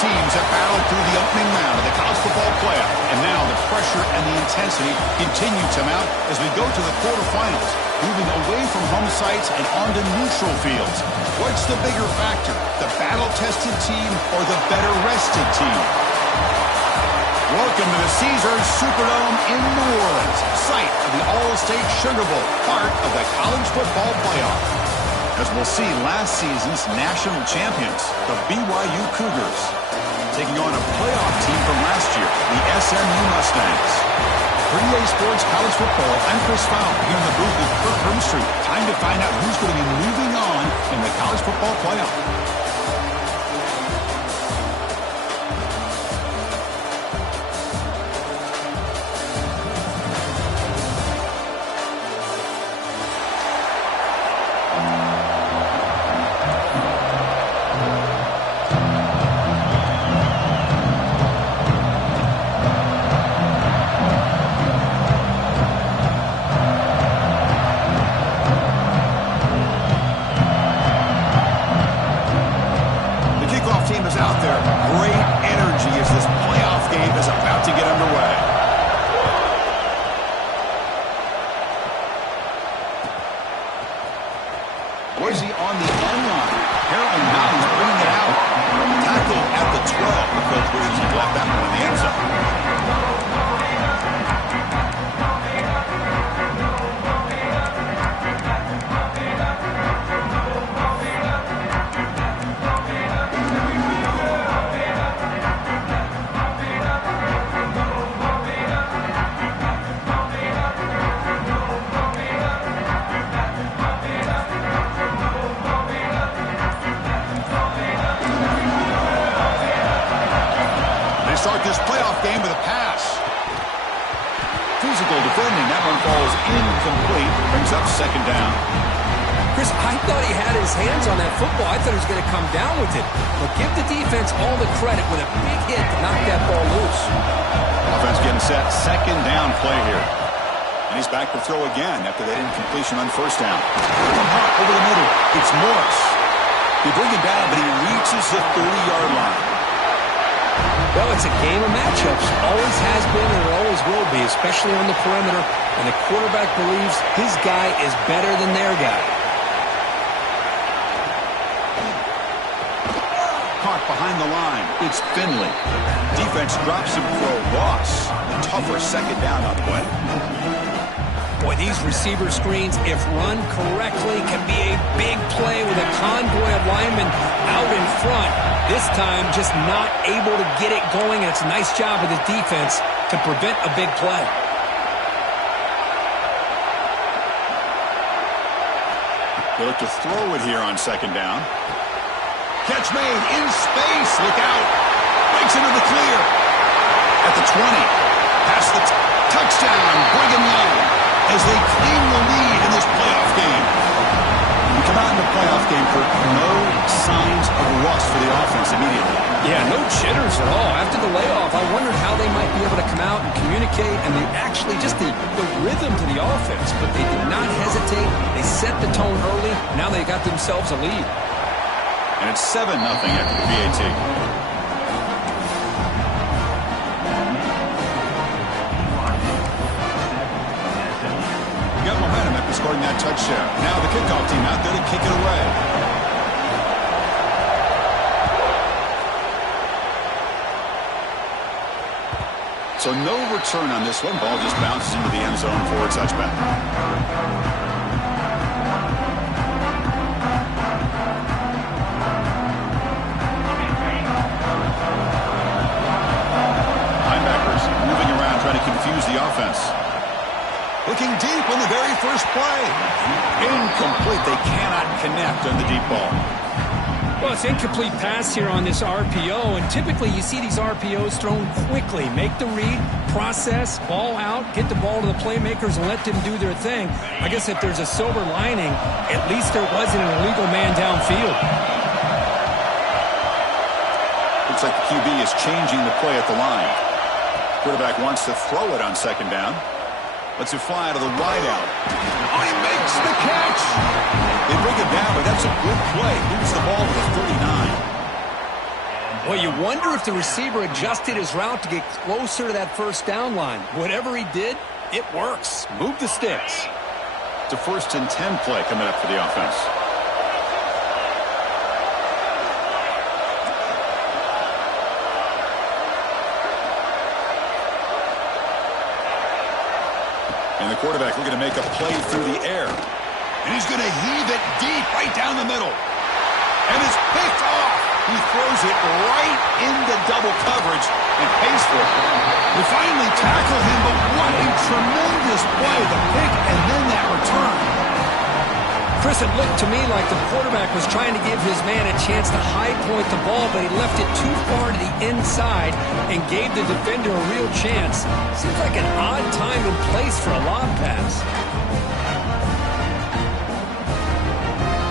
teams have battled through the opening round of the college football playoff, and now the pressure and the intensity continue to mount as we go to the quarterfinals, moving away from home sites and onto neutral fields. What's the bigger factor, the battle-tested team or the better-rested team? Welcome to the Caesars Superdome in New Orleans, site of the All-State Sugar Bowl, part of the college football playoff. As we'll see last season's national champions, the BYU Cougars, taking on a playoff team from last year, the SMU Mustangs. For EA Sports College Football, I'm Chris Fowler, here in the booth with Kirk Hermstreet. Time to find out who's going to be moving on in the college football playoff. Start this playoff game with a pass. Physical defending. That one falls incomplete. Brings up second down. Chris, I thought he had his hands on that football. I thought he was going to come down with it. But give the defense all the credit with a big hit to knock that ball loose. Offense getting set. Second down play here. And he's back to throw again after that incompletion on first down. Come hot over the middle. It's Morris. He bring it down, but he reaches the 30-yard line. Well, it's a game of matchups. Always has been and it always will be, especially on the perimeter. And the quarterback believes his guy is better than their guy. Caught behind the line. It's Finley. Defense drops him for a loss. A tougher second down on the way. Boy, these receiver screens, if run correctly, can be a big play with a convoy of linemen out in front. This time, just not able to get it going. And it's a nice job of the defense to prevent a big play. They look to throw it here on second down. Catch made in space. Look out. Breaks into the clear. At the 20. Past the touchdown. Brigham Young. As they claim the lead in this playoff game. We come out in the playoff game for no signs of rust for the offense immediately. Yeah, no jitters at all. After the layoff, I wondered how they might be able to come out and communicate, and they actually just the rhythm to the offense. But they did not hesitate. They set the tone early. Now they got themselves a lead. And it's 7-0 after the PAT. Got momentum after scoring that touchdown. Now the kickoff team out there to kick it away. So no return on this one. Ball just bounces into the end zone for a touchback. Linebackers moving around trying to confuse the offense. Looking deep on the very first play. Incomplete. They cannot connect on the deep ball. Well, it's incomplete pass here on this RPO, and typically you see these RPOs thrown quickly. Make the read, process, ball out, get the ball to the playmakers and let them do their thing. I guess if there's a silver lining, at least there wasn't an illegal man downfield. Looks like the QB is changing the play at the line. Quarterback wants to throw it on second down. Lets it fly to the wideout. Oh, he makes the catch! They bring it down, but that's a good play. Moves the ball to the 39. Well, you wonder if the receiver adjusted his route to get closer to that first down line. Whatever he did, it works. Move the sticks. It's a 1st and 10 play coming up for the offense. And the quarterback looking to make a play through the air. And he's going to heave it deep right down the middle. And it's picked off. He throws it right into double coverage and pays for it. They finally tackle him, but what a tremendous play. The pick and then that return. Chris, it looked to me like the quarterback was trying to give his man a chance to high point the ball, but he left it too far to the inside and gave the defender a real chance. Seems like an odd time and place for a lob pass.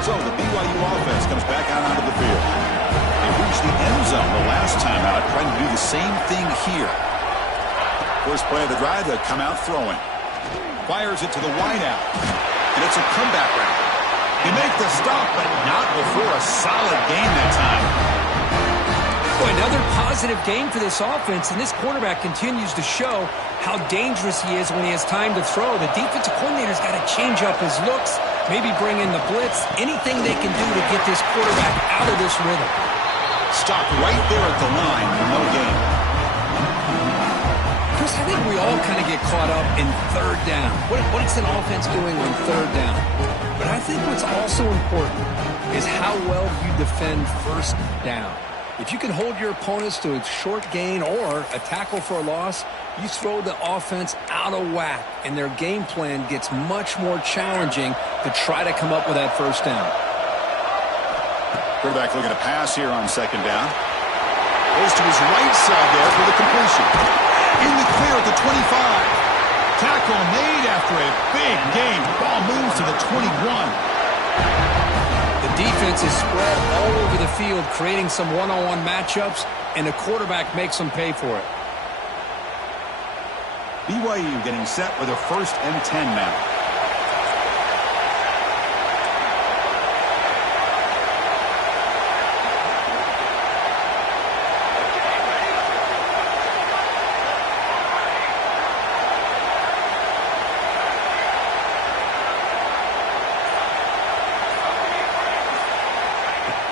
So the BYU offense comes back out onto the field. They reached the end zone the last time out, trying to do the same thing here. First play of the drive, they'll come out throwing. Fires it to the wideout. And it's a comeback round. They make the stop, but not before a solid gain that time. Boy, another positive game for this offense, and this quarterback continues to show how dangerous he is when he has time to throw. The defensive coordinator's got to change up his looks, maybe bring in the blitz, anything they can do to get this quarterback out of this rhythm. Stop right there at the line, no gain. Chris, I think we all kind of get caught up in third down. What's an offense doing on third down? But I think what's also important is how well you defend first down. If you can hold your opponents to a short gain or a tackle for a loss, you throw the offense out of whack, and their game plan gets much more challenging to try to come up with that first down. Quarterback looking to pass here on second down. Goes to his right side there for the completion. In the clear at the 25. Tackle made after a big gain. Ball moves to the 21. The defense is spread all over the field, creating some one-on-one matchups, and the quarterback makes them pay for it. BYU getting set with a 1st and 10 now.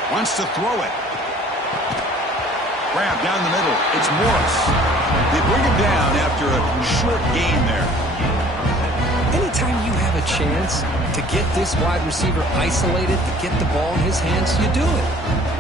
Wants to throw it. Grab down the middle. It's Morris. They bring him down after a short gain there. Anytime you have a chance to get this wide receiver isolated, to get the ball in his hands, you do it.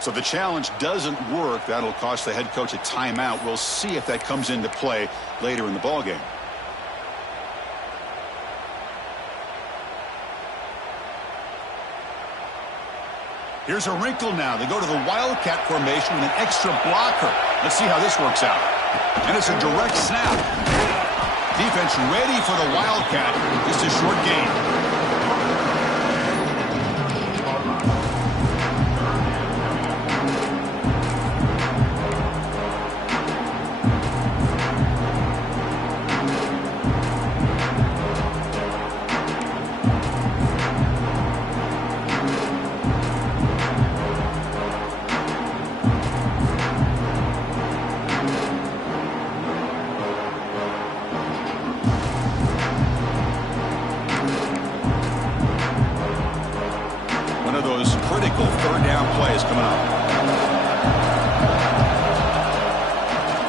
So the challenge doesn't work. That'll cost the head coach a timeout. We'll see if that comes into play later in the ballgame. Here's a wrinkle now. They go to the Wildcat formation with an extra blocker. Let's see how this works out. And it's a direct snap. Defense ready for the Wildcat. Just a short gain. Critical third down plays coming up.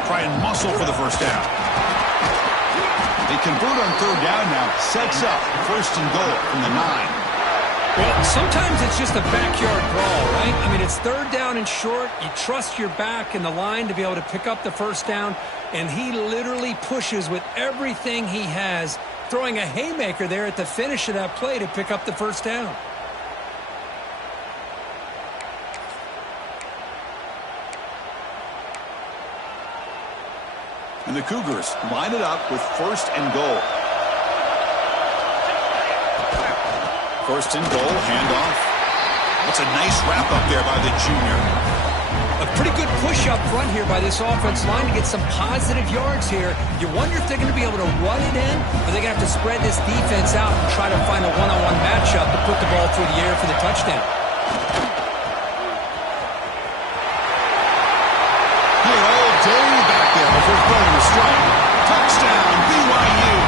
Try and muscle for the first down. They convert on third down now. Sets up 1st and goal from the 9. Well, sometimes it's just a backyard brawl, right? I mean, it's third down and short. You trust your back in the line to be able to pick up the first down, and he literally pushes with everything he has, throwing a haymaker there at the finish of that play to pick up the first down. And the Cougars line it up with 1st and goal. First and goal, handoff. That's a nice wrap up there by the junior. A pretty good push up front here by this offense line to get some positive yards here. You wonder if they're going to be able to run it in, or they're going to have to spread this defense out and try to find a one-on-one matchup to put the ball through the air for the touchdown. Here all day back there before throwing a strike. Touchdown, BYU.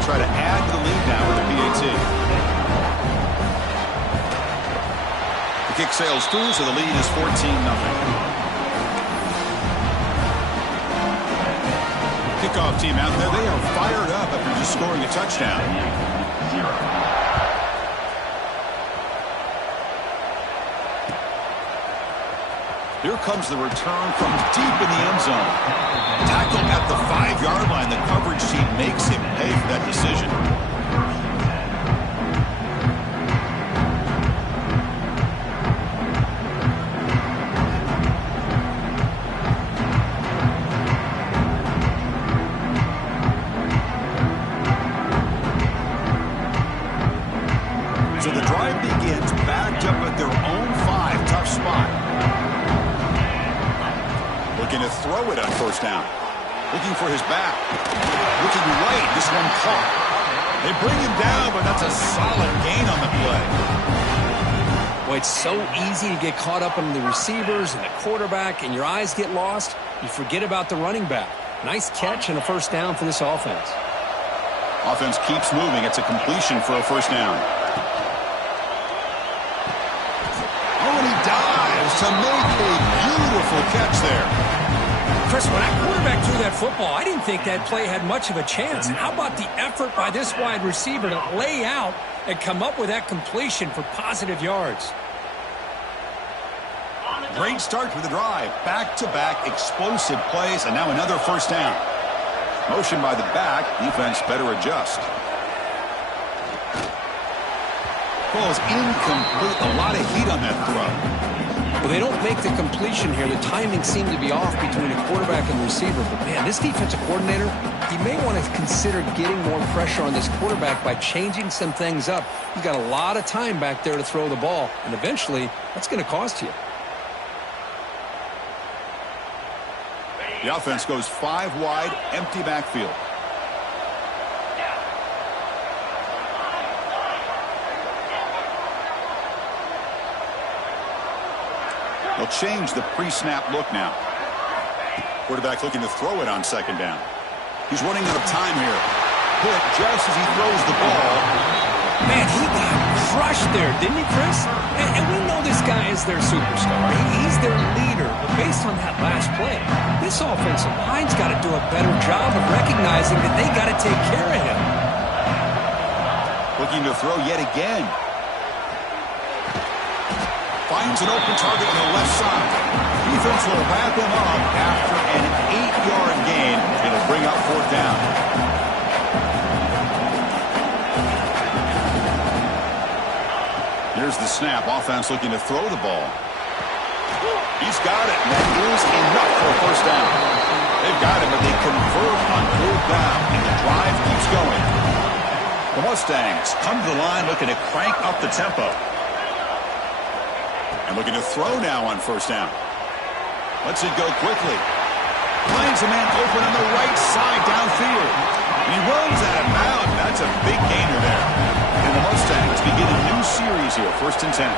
Try to add to the lead now with the PAT. The kick sails through, so the lead is 14-0. Kickoff team out there, they are fired up after just scoring a touchdown. Here comes the return from deep in the end zone. Tackle at the 5-yard line. The coverage team makes him pay for that decision. So the drive begins backed up at their own 5. Tough spot. Looking to throw it on first down. Looking for his back. Looking right. This one caught. They bring him down, but that's a solid gain on the play. Boy, it's so easy to get caught up in the receivers and the quarterback, and your eyes get lost. You forget about the running back. Nice catch and a first down for this offense. Offense keeps moving. It's a completion for a first down. Oh, and he dives to make a beautiful catch there. Chris, when that quarterback threw that football, I didn't think that play had much of a chance. How about the effort by this wide receiver to lay out and come up with that completion for positive yards? Great start for the drive. Back-to-back explosive plays, and now another first down. Motion by the back. Defense better adjust. Ball is incomplete. A lot of heat on that throw. Well, they don't make the completion here. The timing seemed to be off between a quarterback and receiver. But, man, this defensive coordinator, he may want to consider getting more pressure on this quarterback by changing some things up. He's got a lot of time back there to throw the ball, and eventually that's going to cost you. The offense goes 5 wide, empty backfield. They'll change the pre-snap look now. Quarterback looking to throw it on second down. He's running out of time here. Hit just as he throws the ball. Man, he got crushed there, didn't he, Chris? And we know this guy is their superstar. He's their leader. But based on that last play, this offensive line's got to do a better job of recognizing that they got to take care of him. Looking to throw yet again. Finds an open target on the left side. Defense will wrap him up after an 8-yard gain. It'll bring up fourth down. Here's the snap. Offense looking to throw the ball. He's got it. And that is enough for a first down. They've got it, but they convert on fourth down, and the drive keeps going. The Mustangs come to the line looking to crank up the tempo. And looking to throw now on first down. Lets it go quickly. Finds a man open on the right side downfield. And he runs out of bounds. That's a big gainer there. And the Mustangs begin a new series here, 1st and 10.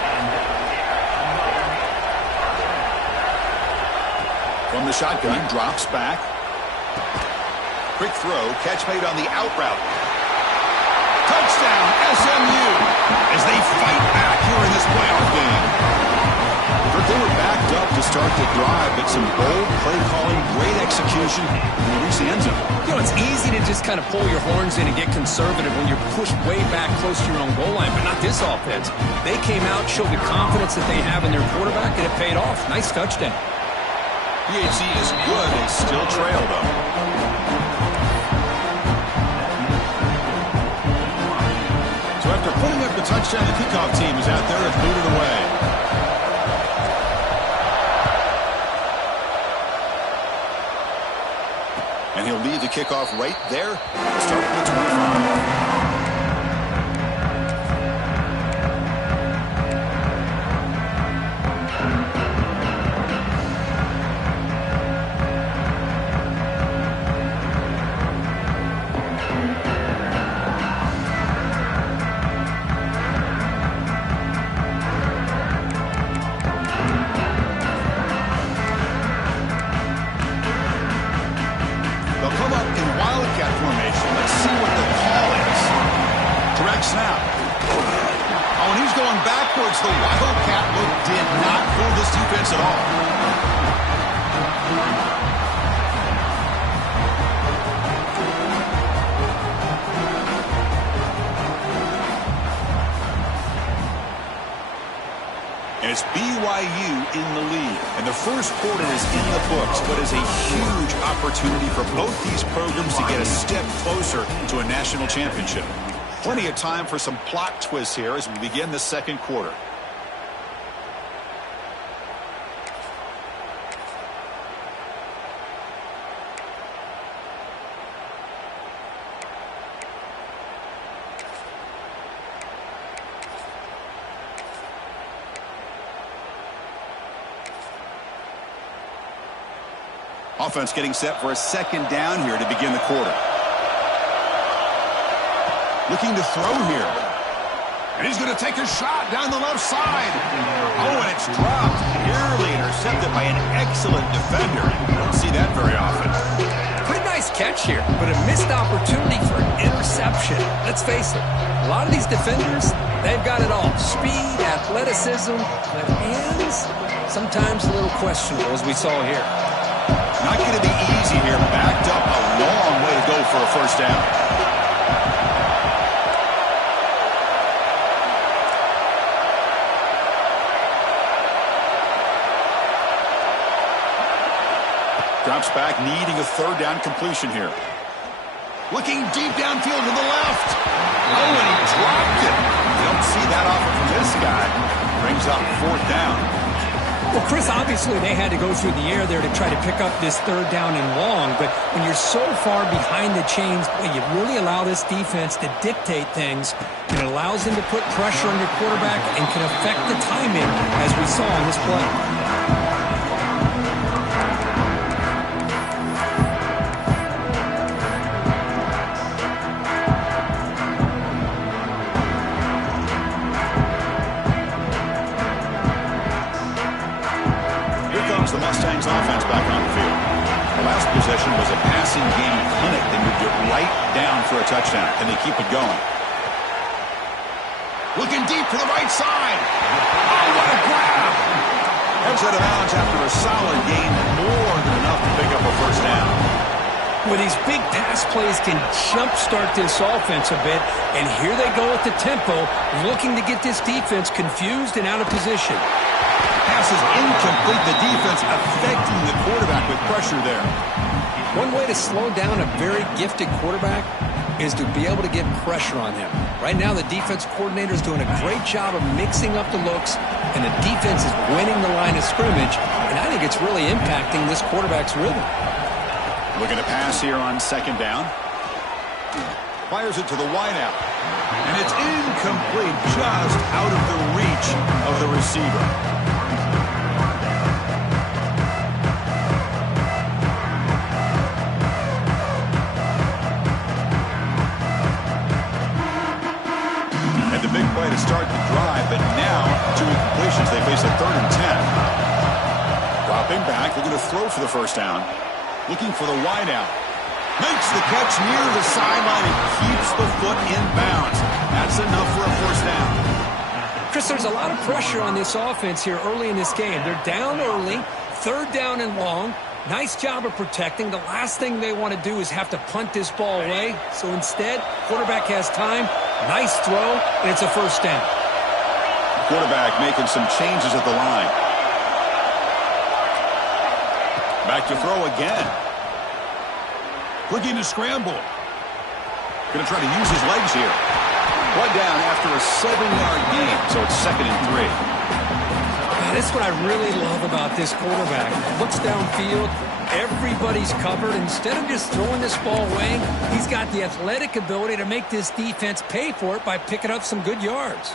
From the shotgun, drops back. Quick throw, catch made on the out route. Touchdown, SMU, as they fight back here in this playoff game. They were backed up to start the drive, but some bold play calling, great execution, and they reach the end zone. You know, it's easy to just kind of pull your horns in and get conservative when you're pushed way back close to your own goal line, but not this offense. They came out, showed the confidence that they have in their quarterback, and it paid off. Nice touchdown. PAT is good and still trail, though. So after putting up the touchdown, the kickoff team is out there and booted away. And he'll lead the kickoff right there. Start from the 25. The Wildcat look did not fool this defense at all. And it's BYU in the lead. And the first quarter is in the books, but is a huge opportunity for both these programs to get a step closer to a national championship. Plenty of time for some plot twists here as we begin the second quarter. Offense getting set for a second down here to begin the quarter. Looking to throw here. And he's going to take a shot down the left side. Oh, and it's dropped. Nearly intercepted by an excellent defender. Don't see that very often. Pretty nice catch here, but a missed opportunity for an interception. Let's face it, a lot of these defenders, they've got it all. Speed, athleticism, but hands, sometimes a little questionable, as we saw here. Not going to be easy here. Backed up a long way to go for a first down. Drops back, needing a third down completion here. Looking deep downfield to the left. Oh, and he dropped it. You don't see that often from this guy. Brings up fourth down. Well, Chris, obviously they had to go through the air there to try to pick up this third down and long, but when you're so far behind the chains, you really allow this defense to dictate things. It allows them to put pressure on your quarterback and can affect the timing, as we saw on this play. The Mustangs offense back on the field. The last possession was a passing game clinic. They moved it right down for a touchdown, and they keep it going. Looking deep to the right side. Oh, what a grab! Heads out of bounds after a solid gain, more than enough to pick up a first down. Well, these big pass plays can jumpstart this offense a bit, and here they go at the tempo, looking to get this defense confused and out of position. Pass is incomplete. The defense affecting the quarterback with pressure there. One way to slow down a very gifted quarterback is to be able to get pressure on him. Right now, the defense coordinator is doing a great job of mixing up the looks, and the defense is winning the line of scrimmage, and I think it's really impacting this quarterback's rhythm. Looking to pass here on second down. Fires it to the wideout. And it's incomplete, just out of the reach of the receiver. And the big play to start the drive, but now, two incompletions, they face a 3rd and 10. Dropping back, they're going to throw for the first down. Looking for the wideout. Makes the catch near the sideline and keeps the foot in bounds. That's enough for a first down. Chris, there's a lot of pressure on this offense here early in this game. They're down early, 3rd down and long. Nice job of protecting. The last thing they want to do is have to punt this ball away. So instead, quarterback has time. Nice throw, and it's a first down. Quarterback making some changes at the line. Back to throw again. Looking to scramble. Going to try to use his legs here. One down after a 7-yard gain, so it's 2nd and 3. This is what I really love about this quarterback. Looks downfield, everybody's covered. Instead of just throwing this ball away, he's got the athletic ability to make this defense pay for it by picking up some good yards.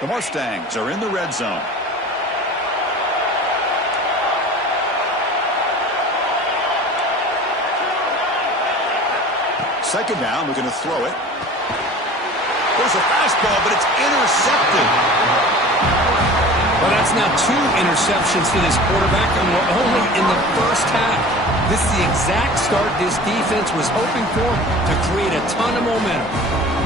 The Mustangs are in the red zone. Second down, we're going to throw it. There's a fastball, but it's intercepted. Well, that's now 2 interceptions for this quarterback, and we're only in the first half. This is the exact start this defense was hoping for to create a ton of momentum.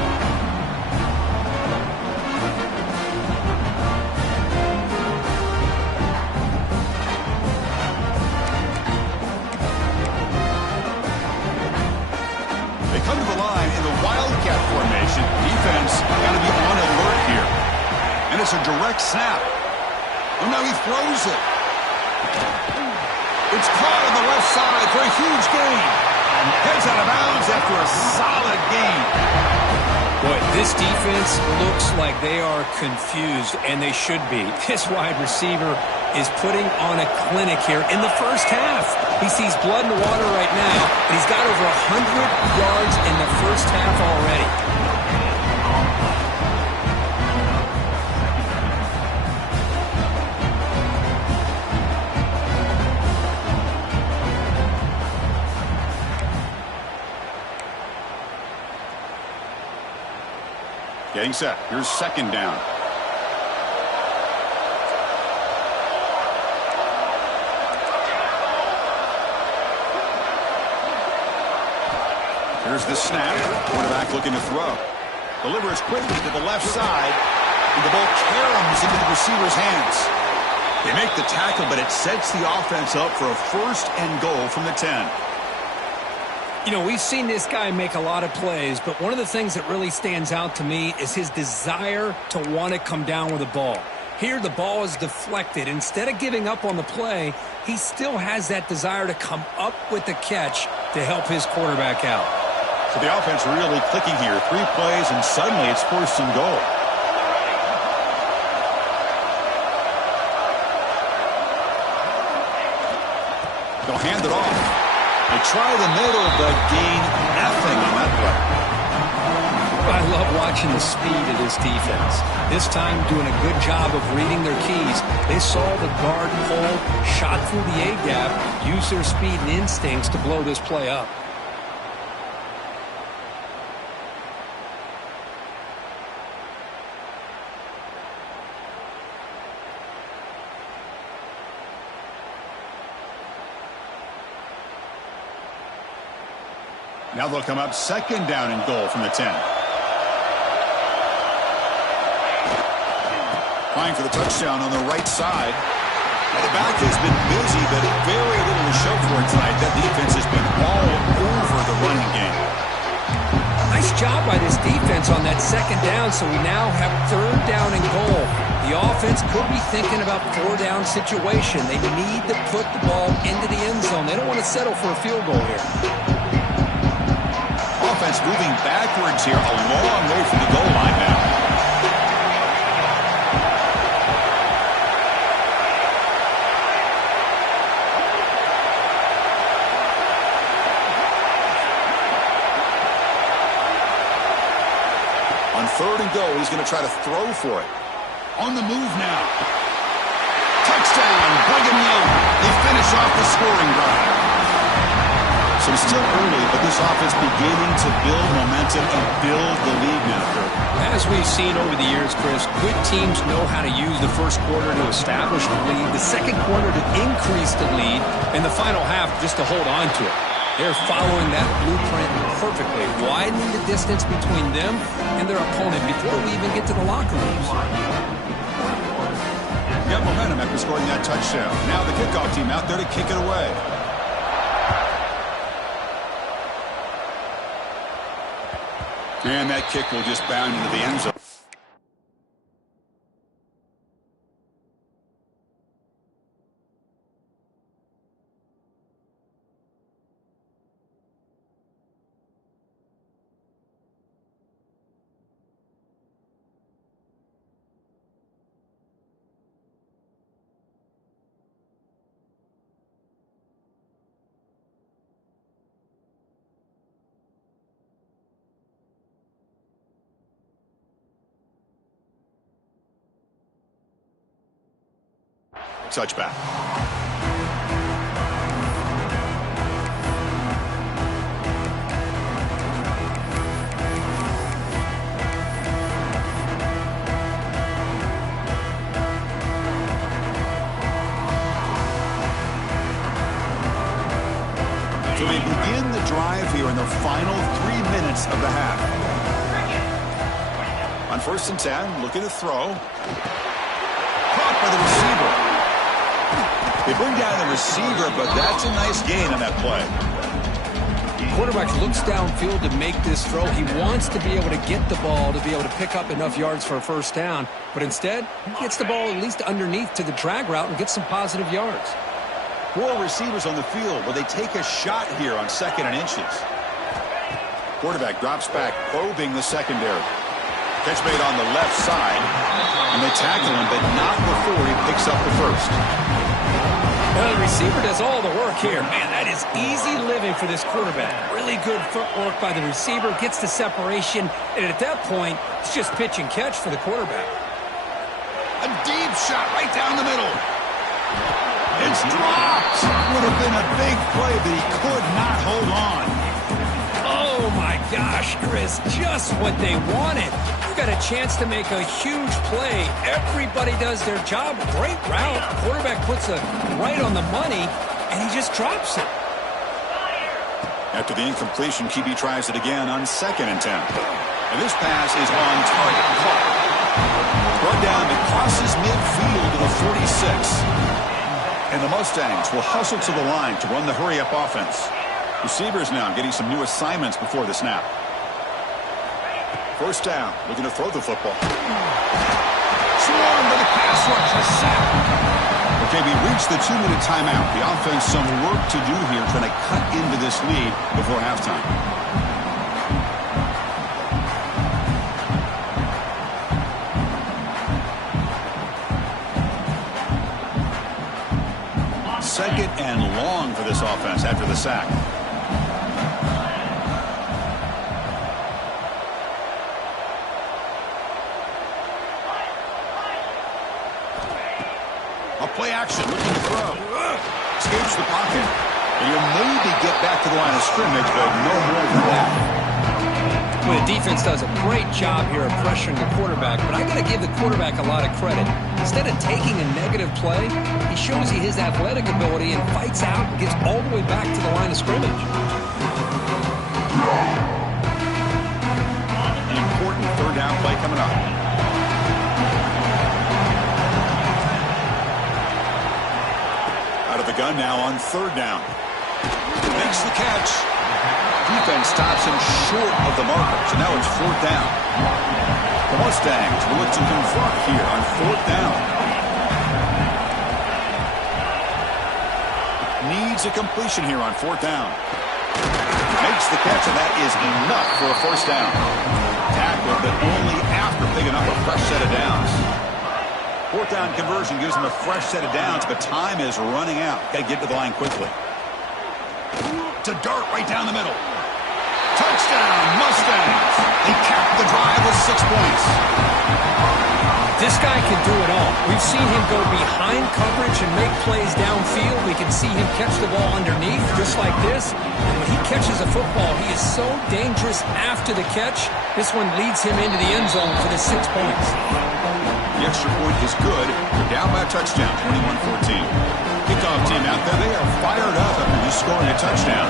Come to the line in the Wildcat formation. Defense got to be on alert here. And it's a direct snap. Oh, now he throws it. It's caught on the left side for a huge gain. And heads out of bounds after a solid gain. Boy, this defense looks like they are confused, and they should be. This wide receiver is putting on a clinic here in the first half. He sees blood in the water right now, and he's got over 100 yards in the first half already. Getting set. Here's second down. Here's the snap. Quarterback looking to throw. Delivers quickly to the left side. And the ball caroms into the receiver's hands. They make the tackle, but it sets the offense up for a first and goal from the 10. You know, we've seen this guy make a lot of plays, but one of the things that really stands out to me is his desire to want to come down with the ball. Here, the ball is deflected. Instead of giving up on the play, he still has that desire to come up with the catch to help his quarterback out. So the offense really clicking here. 3 plays, and suddenly it's first and goal. They'll hand it off. They try the middle, but gain nothing on that play. I love watching the speed of this defense. This time doing a good job of reading their keys. They saw the guard pull, shot through the A-gap, used their speed and instincts to blow this play up. Now they'll come up second down and goal from the 10. Applying for the touchdown on the right side. Now the back has been busy, but very little to show for it tonight. That defense has been all over the running game. Nice job by this defense on that second down, so we now have third down and goal. The offense could be thinking about 4-down situation. They need to put the ball into the end zone. They don't want to settle for a field goal here. Offense moving backwards here, a long way from the goal line now. On third and goal, he's going to try to throw for it. On the move now. Touchdown, Brigham Young. They finish off the scoring drive. So it's still early, but this offense beginning to build momentum and build the lead now, Kirk. As we've seen over the years, Chris, good teams know how to use the first quarter to establish the lead, the second quarter to increase the lead, and the final half just to hold on to it. They're following that blueprint perfectly, widening the distance between them and their opponent before we even get to the locker rooms. Got momentum after scoring that touchdown. Now the kickoff team out there to kick it away. And that kick will just bound into the end zone. touchback. So we begin the drive here in the final 3 minutes of the half. On 1st and 10, looking to throw. Caught by the receiver. They bring down the receiver, but that's a nice gain on that play. The quarterback looks downfield to make this throw. He wants to be able to get the ball to be able to pick up enough yards for a first down. But instead, he gets the ball at least underneath to the drag route and gets some positive yards. 4 receivers on the field. Will they take a shot here on 2nd and inches? Quarterback drops back, probing the secondary. Catch made on the left side. And they tackle him, but not before he picks up the first. Well, the receiver does all the work here. Man, that is easy living for this quarterback. Really good footwork by the receiver, gets the separation, and at that point, it's just pitch and catch for the quarterback. A deep shot right down the middle. It's dropped. Would have been a big play, but he could not hold on. Oh, my gosh, Chris, just what they wanted. You got a chance to make a huge play. Everybody does their job. Great route. Quarterback puts it right on the money, and he just drops it. After the incompletion, QB tries it again on 2nd and 10. And this pass is on target. Brought down, it crosses midfield to the 46. And the Mustangs will hustle to the line to run the hurry-up offense. Receivers now getting some new assignments before the snap. 1st down, looking to throw the football. Swarmed by the pass rush, a sack. Okay, we reached the 2-minute timeout. The offense some work to do here, trying to cut into this lead before halftime. Second and long for this offense after the sack. A play action, looking to throw. Escapes the pocket. And you'll maybe get back to the line of scrimmage, but no more than that. Well, the defense does a great job here of pressuring the quarterback, but I got to give the quarterback a lot of credit. Instead of taking a negative play, he shows you his athletic ability and fights out and gets all the way back to the line of scrimmage. An important 3rd down play coming up. Out of the gun now on 3rd down. Makes the catch. Defense stops him short of the marker, so now it's 4th down. The Mustangs will look to convert here on 4th down. Needs a completion here on 4th down. Makes the catch, and that is enough for a 1st down. Tackled, but only after picking up a fresh set of downs. 4th down conversion gives him a fresh set of downs, but time is running out. Got to get to the line quickly. To dart right down the middle. Touchdown, Mustangs. They cap the drive with 6 points. This guy can do it all. We've seen him go behind coverage and make plays downfield. We can see him catch the ball underneath just like this. And when he catches a football, he is so dangerous after the catch. This one leads him into the end zone for the 6 points. The extra point is good. They're down by a touchdown, 21-14. Kickoff team out there, they are fired up after just scoring a touchdown.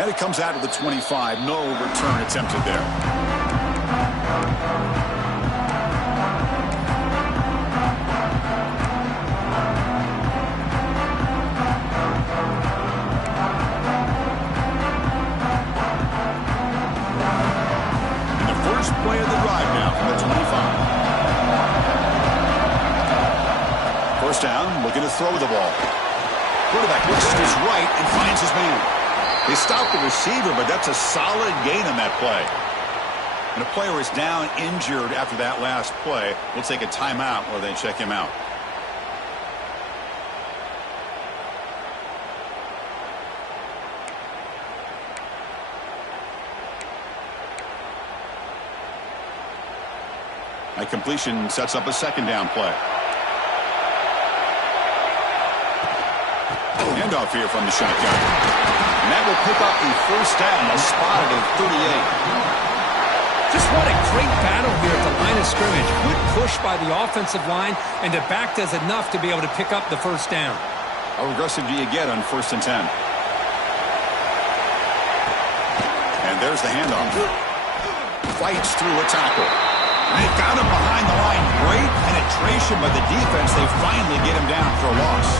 And it comes out of the 25. No return attempted there. And the first play of the drive now from the 25. 1st down, looking to throw the ball. Quarterback looks to his right and finds his man. They stopped the receiver, but that's a solid gain on that play. And a player is down injured after that last play. We'll take a timeout while they check him out. A completion sets up a second down play. Handoff here from the shotgun. And that will pick up the first down. A spot at 38. Just what a great battle here at the line of scrimmage. Good push by the offensive line, and the back does enough to be able to pick up the first down. How aggressive do you get on 1st and 10? And there's the handoff. Fights through a tackle. And they got him behind the line. Great penetration by the defense. They finally get him down for a loss.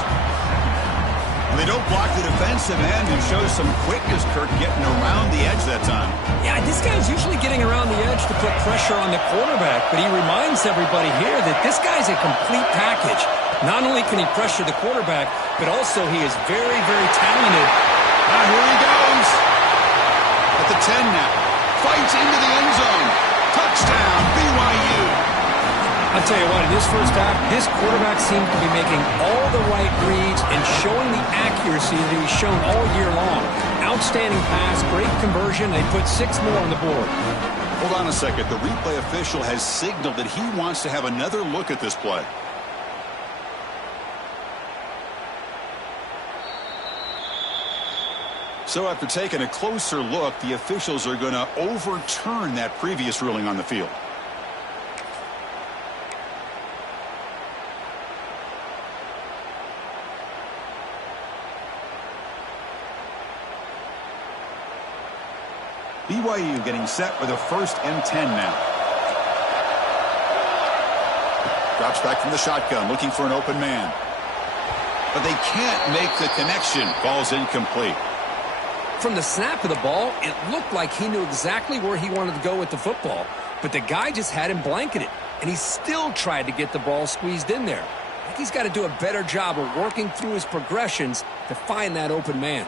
And they don't block the defensive end, who shows some quickness, Kirk, getting around the edge that time. Yeah, this guy's usually getting around the edge to put pressure on the quarterback, but he reminds everybody here that this guy's a complete package. Not only can he pressure the quarterback, but also he is very, very talented. Here he goes. At the 10 now. Fights into the end zone. Touchdown, BYU. I'll tell you what, in this first half, this quarterback seemed to be making all the right reads and showing the accuracy that he's shown all year long. Outstanding pass, great conversion. They put 6 more on the board. Hold on a second. The replay official has signaled that he wants to have another look at this play. So after taking a closer look, the officials are going to overturn that previous ruling on the field. BYU getting set with a 1st and 10 now. Drops back from the shotgun, looking for an open man. But they can't make the connection. Ball's incomplete. From the snap of the ball, it looked like he knew exactly where he wanted to go with the football. But the guy just had him blanketed, and he still tried to get the ball squeezed in there. I think he's got to do a better job of working through his progressions to find that open man.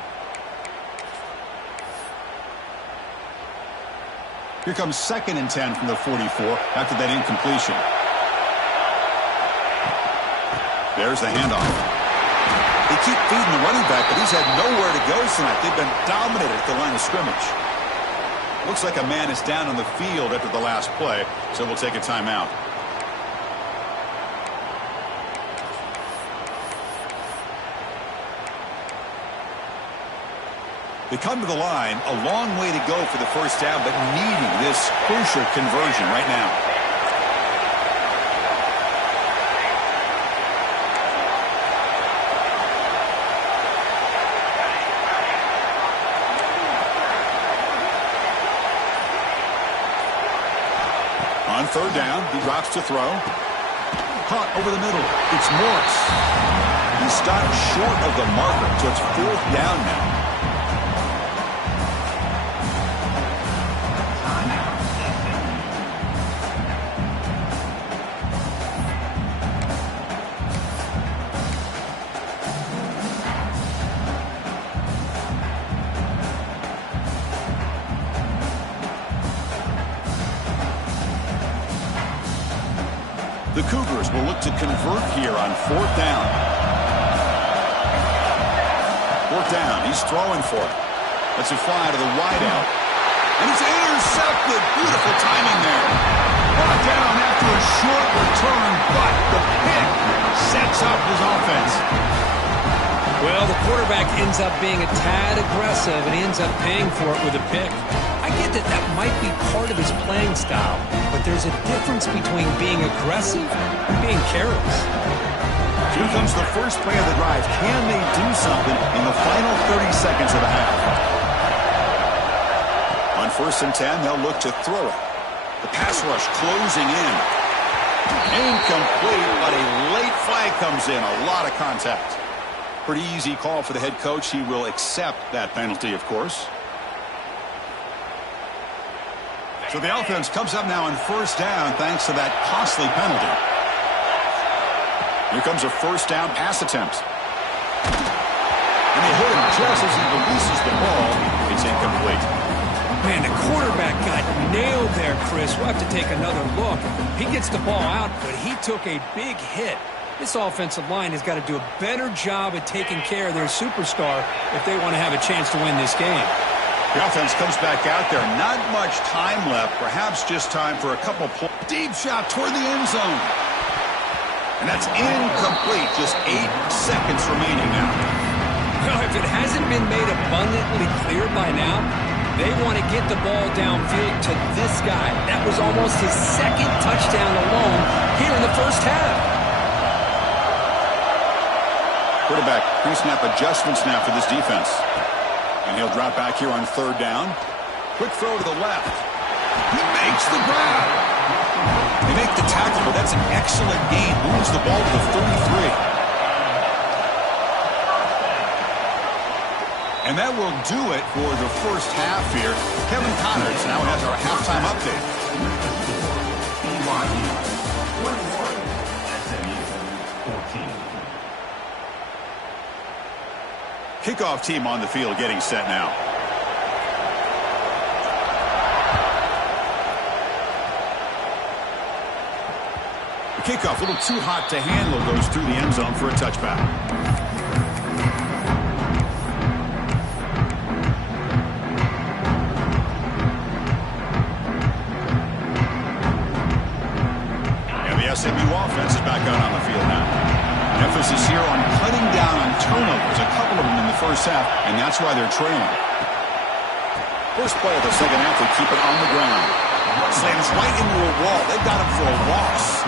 Here comes 2nd and 10 from the 44 after that incompletion. There's the handoff. They keep feeding the running back, but he's had nowhere to go tonight. They've been dominated at the line of scrimmage. Looks like a man is down on the field after the last play, so we'll take a timeout. They come to the line, a long way to go for the first down, but needing this crucial conversion right now. On 3rd down, he drops to throw. Caught over the middle. It's Morris. He stopped short of the marker, so it's 4th down now. The Cougars will look to convert here on 4th down. 4th down, he's throwing for it. That's a fly to the wideout. And it's intercepted. Beautiful timing there. Brought down after a short return, but the pick sets up his offense. Well, the quarterback ends up being a tad aggressive, and he ends up paying for it with a pick. I get that that might be part of his playing style, but there's a difference between being aggressive and being careless. Here comes the first play of the drive. Can they do something in the final 30 seconds of the half? On 1st and 10, they'll look to throw it. The pass rush closing in. Incomplete, but a late flag comes in. A lot of contact. Pretty easy call for the head coach. He will accept that penalty, of course. So the offense comes up now on 1st down thanks to that costly penalty. Here comes a 1st down pass attempt. And they hit him just as he releases the ball. It's incomplete. Man, the quarterback got nailed there, Chris. We'll have to take another look. He gets the ball out, but he took a big hit. This offensive line has got to do a better job at taking care of their superstar if they want to have a chance to win this game. The offense comes back out there. Not much time left. Perhaps just time for a couple points. Deep shot toward the end zone. And that's incomplete. Just 8 seconds remaining now. Well, if it hasn't been made abundantly clear by now, they want to get the ball downfield to this guy. That was almost his second touchdown alone here in the first half. Quarterback, pre-snap adjustments now for this defense. And he'll drop back here on 3rd down. Quick throw to the left. He makes the grab. They make the tackle, but that's an excellent gain. Moves the ball to the 33. And that will do it for the first half here. Kevin Connors now has our halftime update. BYU 21, SMU 14. Kickoff team on the field getting set now. The kickoff, a little too hot to handle, goes through the end zone for a touchback. And the SMU offense is back out on the field now. Emphasis here on cutting down on turnovers, a couple of them in the first half, and that's why they're trailing. First play of the second half, they keep it on the ground. Slams right into a wall. They've got him for a loss.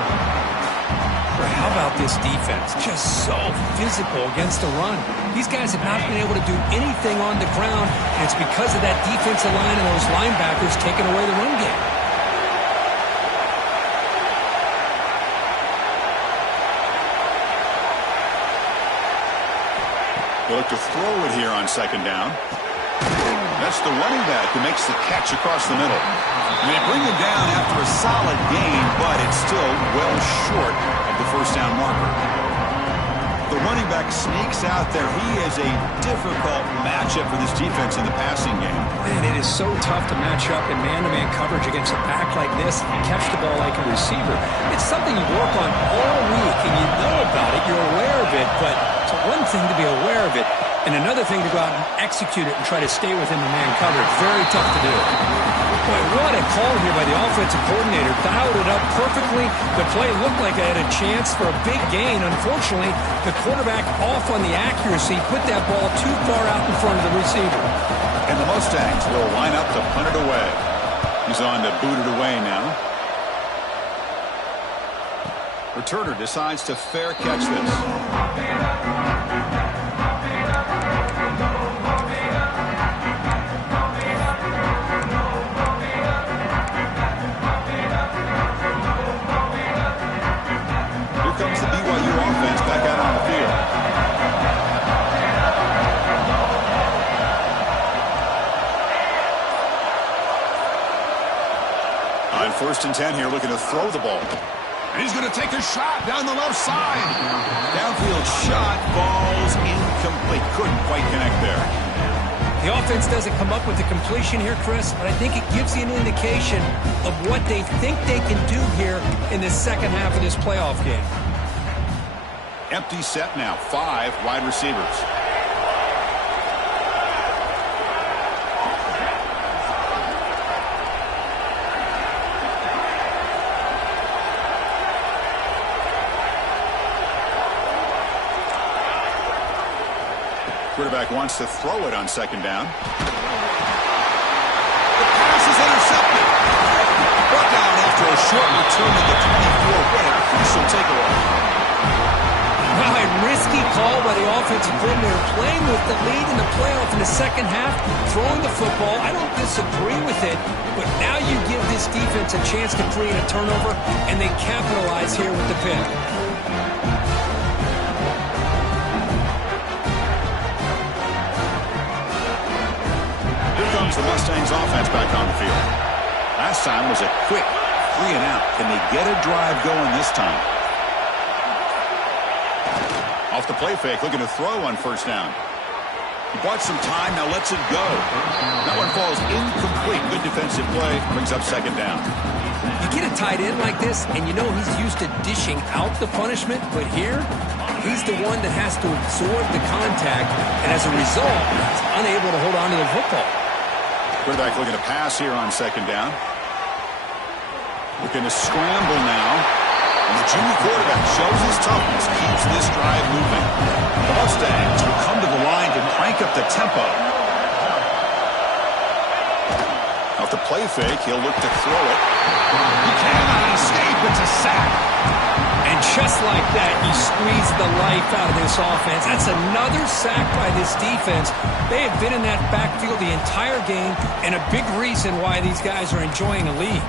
How about this defense? Just so physical against the run. These guys have not been able to do anything on the ground, and it's because of that defensive line and those linebackers taking away the run game. They look to throw it here on 2nd down. That's the running back who makes the catch across the middle. And they bring him down after a solid gain, but it's still well short of the first down marker. The running back sneaks out there. He is a difficult matchup for this defense in the passing game. Man, it is so tough to match up in man-to-man coverage against a back like this and catch the ball like a receiver. It's something you work on all week, and you know about it. You're aware of it, but it's one thing to be aware of it, and another thing to go out and execute it and try to stay within the man coverage. Very tough to do. Boy, what a call here by the offensive coordinator. Dialed it up perfectly. The play looked like it had a chance for a big gain. Unfortunately, the quarterback off on the accuracy, put that ball too far out in front of the receiver. And the Mustangs will line up to punt it away. He's on to boot it away now. Returner decides to fair catch this. Comes the BYU offense back out on the field. On 1st and 10 here, looking to throw the ball. And he's going to take a shot down the left side. Downfield shot, falls incomplete. Couldn't quite connect there. The offense doesn't come up with the completion here, Chris, but I think it gives you an indication of what they think they can do here in the second half of this playoff game. Empty set now, 5 wide receivers. Quarterback wants to throw it on 2nd down. The pass is intercepted. Brought down after a short return to the 24. What a crucial takeaway. Well, a risky call by the offensive coordinator, playing with the lead in the playoff in the second half, throwing the football. I don't disagree with it, but now you give this defense a chance to create a turnover, and they capitalize here with the pick. Here comes the Mustangs offense back on the field. Last time was a quick 3 and out. Can they get a drive going this time? Off the play fake, looking to throw on 1st down. He bought some time, now lets it go. That one falls incomplete. Good defensive play, brings up 2nd down. You get a tight end like this, and you know he's used to dishing out the punishment, but here, he's the one that has to absorb the contact, and as a result, he's unable to hold on to the football. Quarterback looking to pass here on second down. Looking to scramble now. And the junior quarterback shows his toughness, keeps this drive moving. The Mustangs will come to the line to crank up the tempo. Off the play fake, he'll look to throw it. He cannot escape. It's a sack. And just like that, you squeeze the life out of this offense. That's another sack by this defense. They have been in that backfield the entire game, and a big reason why these guys are enjoying a lead.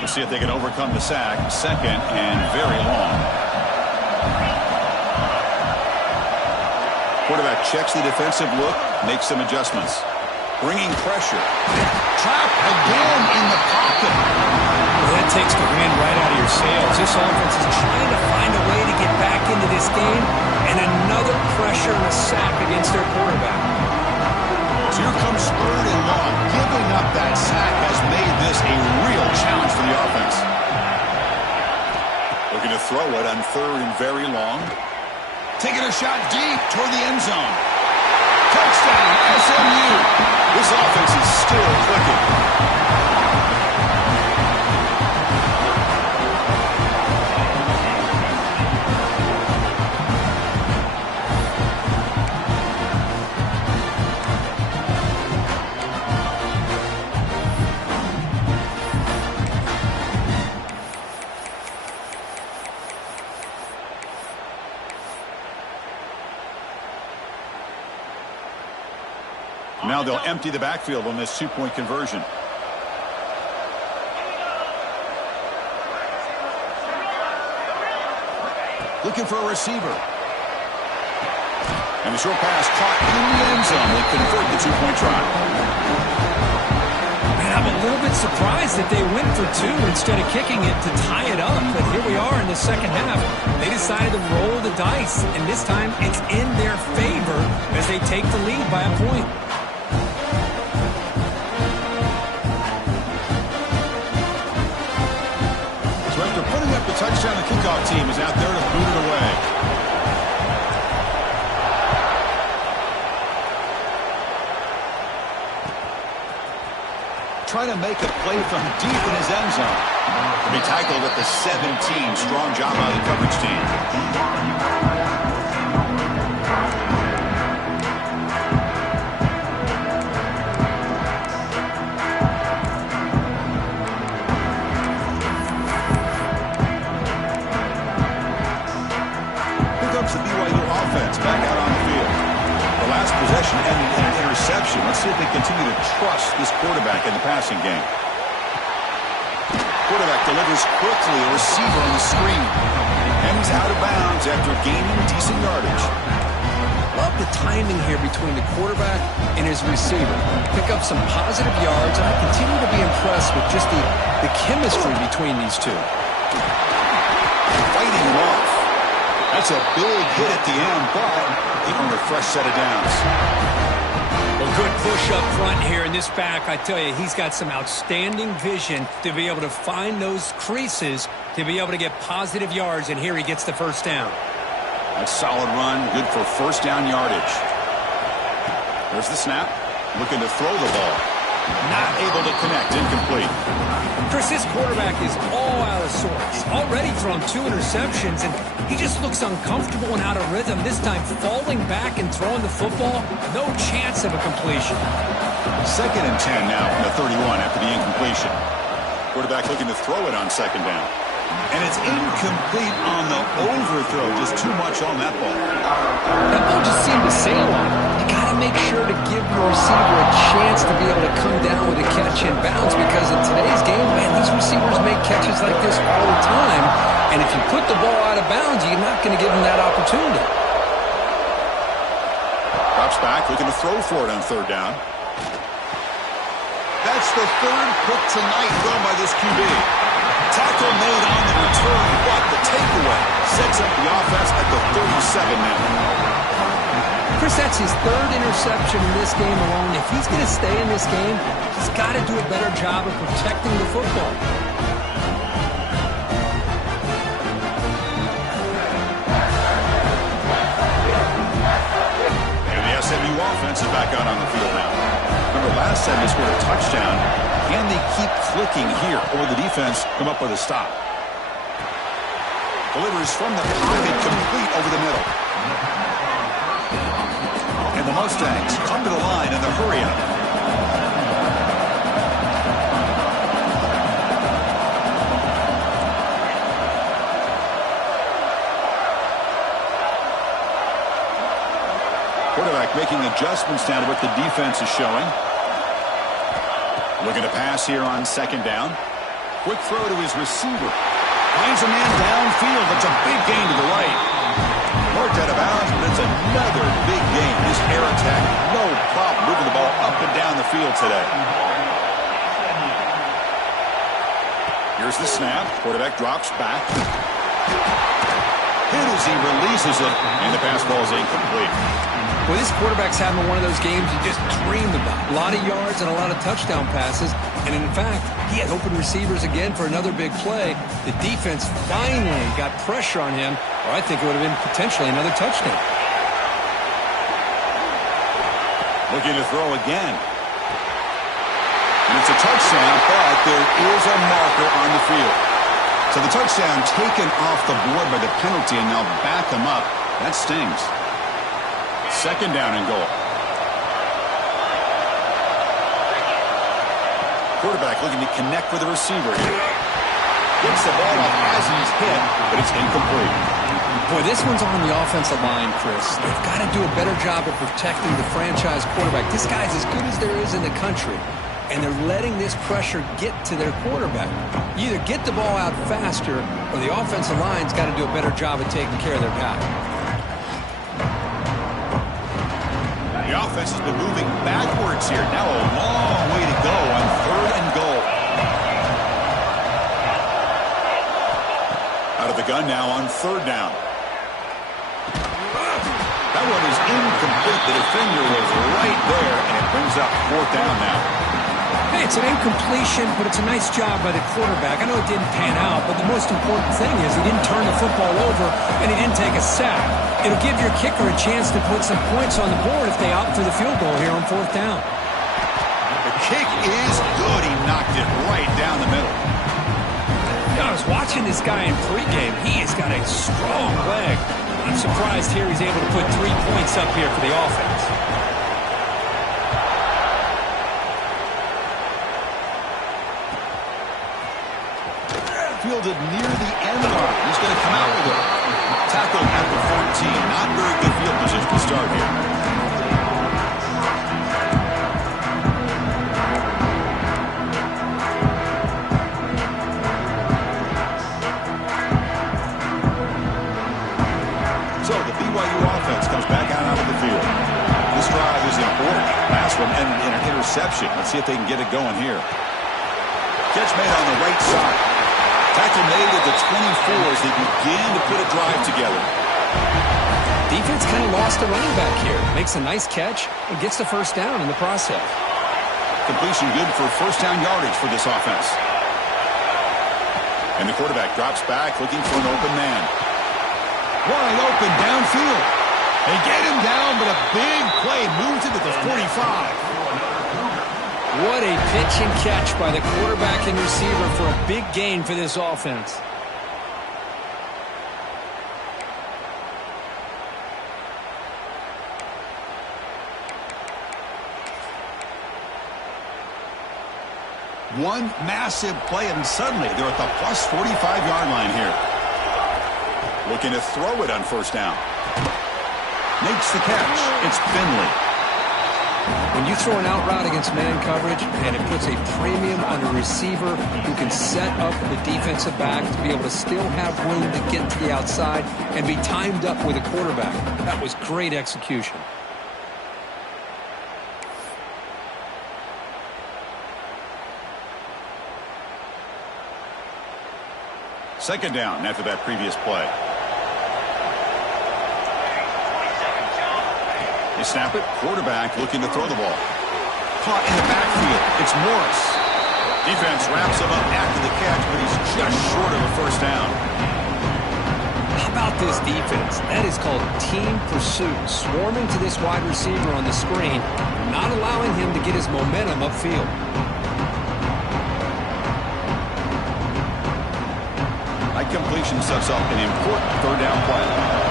We'll see if they can overcome the sack. Second and very long. Quarterback checks the defensive look, makes some adjustments. Bringing pressure. Trapped again in the pocket. Well, that takes the wind right out of your sails. This offense is trying to find a way to get back into this game, and another pressure and a sack against their quarterback. So here comes third and long. Giving up that sack has made this a real challenge for the offense. Looking to throw it on third and very long. Taking a shot deep toward the end zone. Touchdown, SMU. This offense is still clicking. Now they'll empty the backfield on this two-point conversion. Looking for a receiver. And the short pass caught in the end zone. They convert the two-point try. Man, I'm a little bit surprised that they went for two instead of kicking it to tie it up. But here we are in the second half. They decided to roll the dice, and this time it's in their favor as they take the lead by a point. Touchdown, the kickoff team is out there to boot it away. Trying to make a play from deep in his end zone. To be tackled at the 17. Strong job by the coverage team. The BYU offense back out on the field. The last possession ended in an interception. Let's see if they continue to trust this quarterback in the passing game. Quarterback delivers quickly, a receiver on the screen. And he's out of bounds after gaining decent yardage. Love the timing here between the quarterback and his receiver. Pick up some positive yards, and I continue to be impressed with just the chemistry between these two. Fighting off. That's a big hit at the end, but they earned a fresh set of downs. Well, good push up front here in this back. I tell you, he's got some outstanding vision to be able to find those creases, to be able to get positive yards, and here he gets the first down. A solid run, good for first down yardage. There's the snap, looking to throw the ball. Not able to connect, incomplete. Chris, this quarterback is all out of sorts. Already thrown 2 interceptions, and he just looks uncomfortable and out of rhythm. This time falling back and throwing the football, no chance of a completion. Second and 10 now from the 31 after the incompletion. Quarterback looking to throw it on second down. And it's incomplete on the overthrow. Just too much on that ball. That ball just seemed to sail on. You got to make sure to give your receiver a chance to be able to come down with a catch in bounds, because in today's game, man, these receivers make catches like this all the time. And if you put the ball out of bounds, you're not going to give them that opportunity. Drops back, looking to throw for it on third down. That's the third pick tonight thrown by this QB. Tackle made on the return, but the takeaway sets up the offense at the 37 now. Chris, that's his third interception in this game alone. If he's going to stay in this game, he's got to do a better job of protecting the football. said they scored a touchdown. Can they keep clicking here, or will the defense come up with a stop? Delivers from the pocket, complete over the middle. And the Mustangs come to the line in the hurry-up. Quarterback making adjustments down to what the defense is showing. Looking to pass here on second down. Quick throw to his receiver. Finds a man downfield. It's a big gain to the right. Marked out of bounds, but it's another big gain. This air attack, no problem moving the ball up and down the field today. Here's the snap. Quarterback drops back. Hit as he releases it, and the pass ball is incomplete. Well, this quarterback's having one of those games you just dreamed about. A lot of yards and a lot of touchdown passes. And in fact, he had open receivers again for another big play. The defense finally got pressure on him, or I think it would have been potentially another touchdown. Looking to throw again. And it's a touchdown, but there is a marker on the field. So the touchdown taken off the board by the penalty, and now back him up. That stings. Second down and goal. Quarterback looking to connect with the receiver here. Gets the ball off as he's hit, but it's incomplete. Boy, this one's on the offensive line, Chris. They've got to do a better job of protecting the franchise quarterback. This guy's as good as there is in the country, and they're letting this pressure get to their quarterback. You either get the ball out faster, or the offensive line's got to do a better job of taking care of their guy. The offense has been moving backwards here. Now a long way to go on third and goal. Out of the gun now on third down. That one is incomplete. The defender was right there, and it brings up fourth down now. Hey, it's an incompletion, but it's a nice job by the quarterback. I know it didn't pan out, but the most important thing is he didn't turn the football over, and he didn't take a sack. It'll give your kicker a chance to put some points on the board if they opt for the field goal here on fourth down. The kick is good. He knocked it right down the middle. I was watching this guy in pregame. He has got a strong leg. I'm surprised here he's able to put 3 points up here for the offense. Fielded near the end line. He's going to come out with it. Tackled at the 14. Not very good field position to start here. So the BYU offense comes back out onto the field. This drive is important. Last one ended in an interception. Let's see if they can get it going here. Catch made on the right side. Tackle made at the 24 as they begin to put a drive together. Defense kind of lost a running back here. Makes a nice catch and gets the first down in the process. Completion good for first down yardage for this offense. And the quarterback drops back looking for an open man. Wide open downfield. They get him down, but a big play moves it to the 45. What a pitch and catch by the quarterback and receiver for a big gain for this offense. One massive play, and suddenly they're at the plus 45-yard line here. Looking to throw it on first down. Makes the catch. It's Finley. When you throw an out route against man coverage, and it puts a premium on a receiver who can set up the defensive back to be able to still have room to get to the outside and be timed up with a quarterback. That was great execution. Second down after that previous play. They snap it. Quarterback looking to throw the ball. Caught in the backfield. It's Morris. Defense wraps him up after the catch, but he's just short of a first down. How about at this defense. That is called team pursuit. Swarming to this wide receiver on the screen, not allowing him to get his momentum upfield. High completion sets up an important third down play.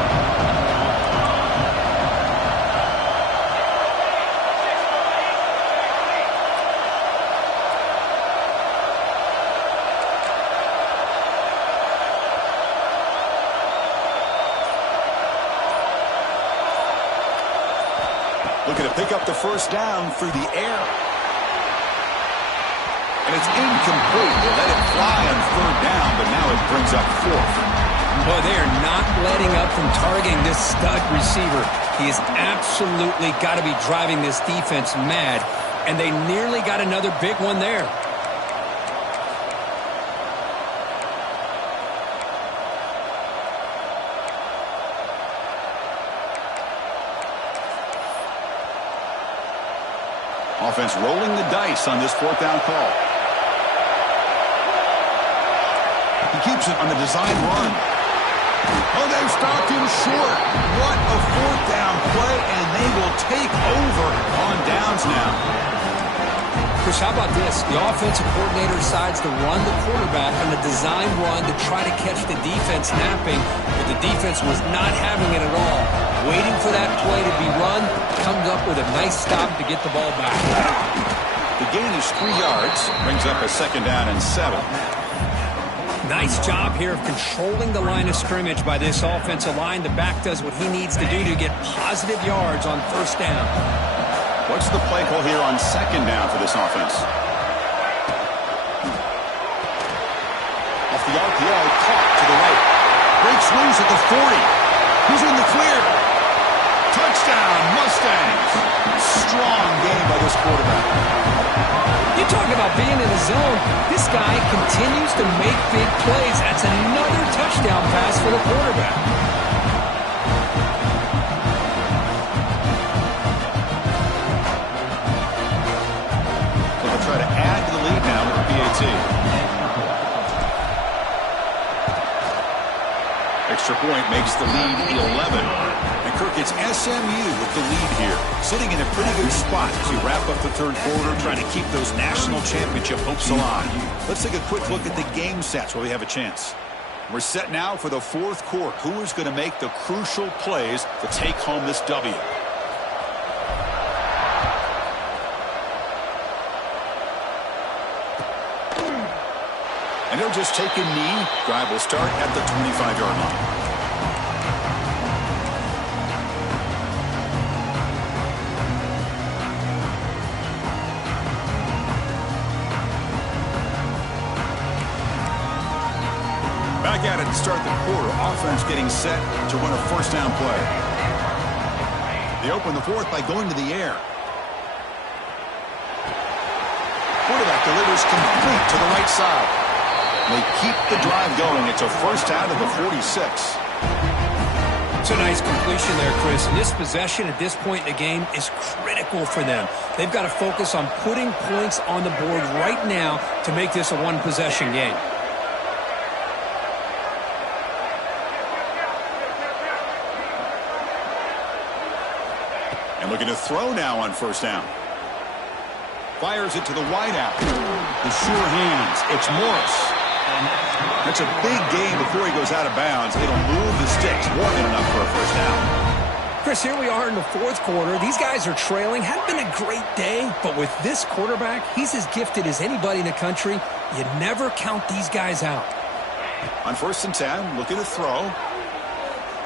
Looking to pick up the first down through the air. And it's incomplete. They let it fly on third down, but now it brings up fourth. Boy, they are not letting up from targeting this stud receiver. He has absolutely got to be driving this defense mad, and they nearly got another big one there. Offense rolling the dice on this fourth down call. He keeps it on the design run. Oh, they've stopped him short. What a fourth down play, and they will take over on downs now. Chris, how about this? The offensive coordinator decides to run the quarterback on the design run to try to catch the defense napping, but the defense was not having it at all. Waiting for that play to be run, comes up with a nice stop to get the ball back. The gain is 3 yards, brings up a second down and 7. Nice job here of controlling the line of scrimmage by this offensive line. The back does what he needs to do to get positive yards on first down. What's the play call here on second down for this offense? Off the RPO, caught to the right. Breaks loose at the 40. He's in the clear. Touchdown, Mustangs. Strong game by this quarterback. You talk about being in the zone. This guy continues to make big plays. That's another touchdown pass for the quarterback. So they'll try to add to the lead now with the PAT. Extra point makes the lead 11. And Kirk, it's SMU with the lead here, sitting in a pretty good spot as we wrap up the third quarter, trying to keep those national championship hopes alive. Let's take a quick look at the game sets where we have a chance. We're set now for the fourth quarter. Who is going to make the crucial plays to take home this W? And they'll just take a knee. Drive will start at the 25-yard line. Back at it to start the quarter. Offense getting set to run a first down play. They open the fourth by going to the air. Quarterback delivers complete to the right side. They keep the drive going. It's a first down to the 46. It's a nice completion there, Chris. And this possession at this point in the game is critical for them. They've got to focus on putting points on the board right now to make this a one-possession game. And looking to throw now on first down. Fires it to the wideout. The sure hands. It's Morris. That's a big gain before he goes out of bounds. It'll move the sticks more than enough for a first down. Chris, here we are in the fourth quarter. These guys are trailing. Hadn't been a great day, but with this quarterback, he's as gifted as anybody in the country. You never count these guys out. On first and 10, looking to throw.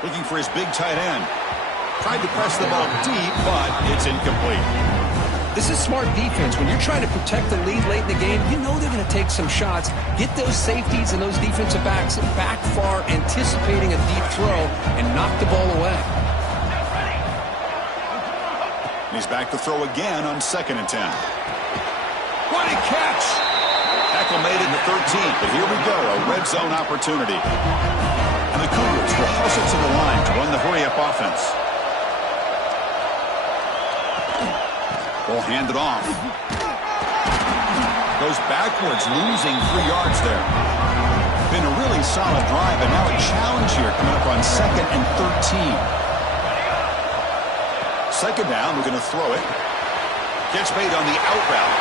Looking for his big tight end. Tried to press the ball deep, but it's incomplete. This is smart defense. When you're trying to protect the lead late in the game, you know they're going to take some shots. Get those safeties and those defensive backs back far, anticipating a deep throw, and knock the ball away. He's back to throw again on second and 10. What a catch! Tackle made in the 13th, but here we go, a red zone opportunity. And the Cougars will hustle to the line to run the hurry-up offense. Ball handed off. Goes backwards, losing 3 yards there. Been a really solid drive, and now a challenge here coming up on on 2nd and 13. Second down, we're going to throw it. Gets made on the out route.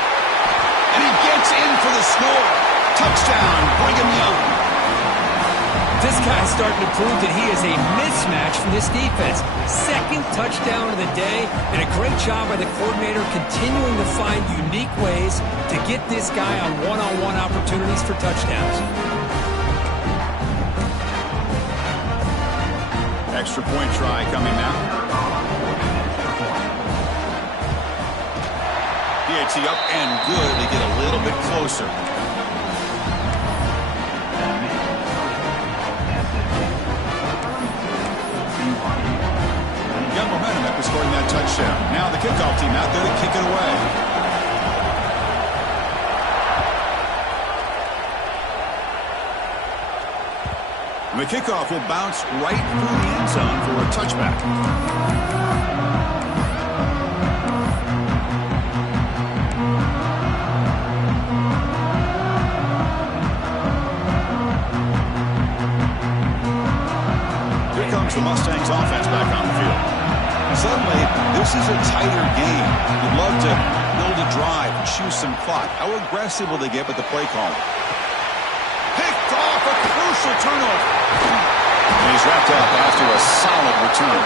And he gets in for the score. Touchdown, Brigham Young. This guy's starting to prove that he is a mismatch from this defense. Second touchdown of the day, and a great job by the coordinator continuing to find unique ways to get this guy on one-on-one opportunities for touchdowns. Extra point try coming now. PAT up and good. They get a little bit closer. Got momentum after scoring that touchdown. Now the kickoff team out there to kick it away. And the kickoff will bounce right through the end zone for a touchback. Here comes the Mustangs offense back on the field. Suddenly, this is a tighter game. You'd love to build a drive, choose some clock. How aggressive will they get with the play call? Picked off, a crucial turnover. And he's wrapped up after a solid return.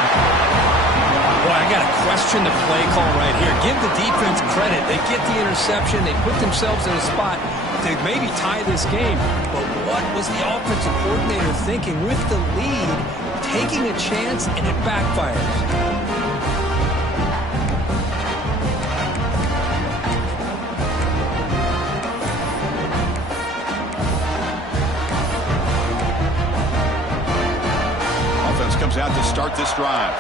Boy, I got to question the play call right here. Give the defense credit. They get the interception. They put themselves in a spot to maybe tie this game. But what was the offensive coordinator thinking with the lead, taking a chance, and it backfires? Comes out to start this drive.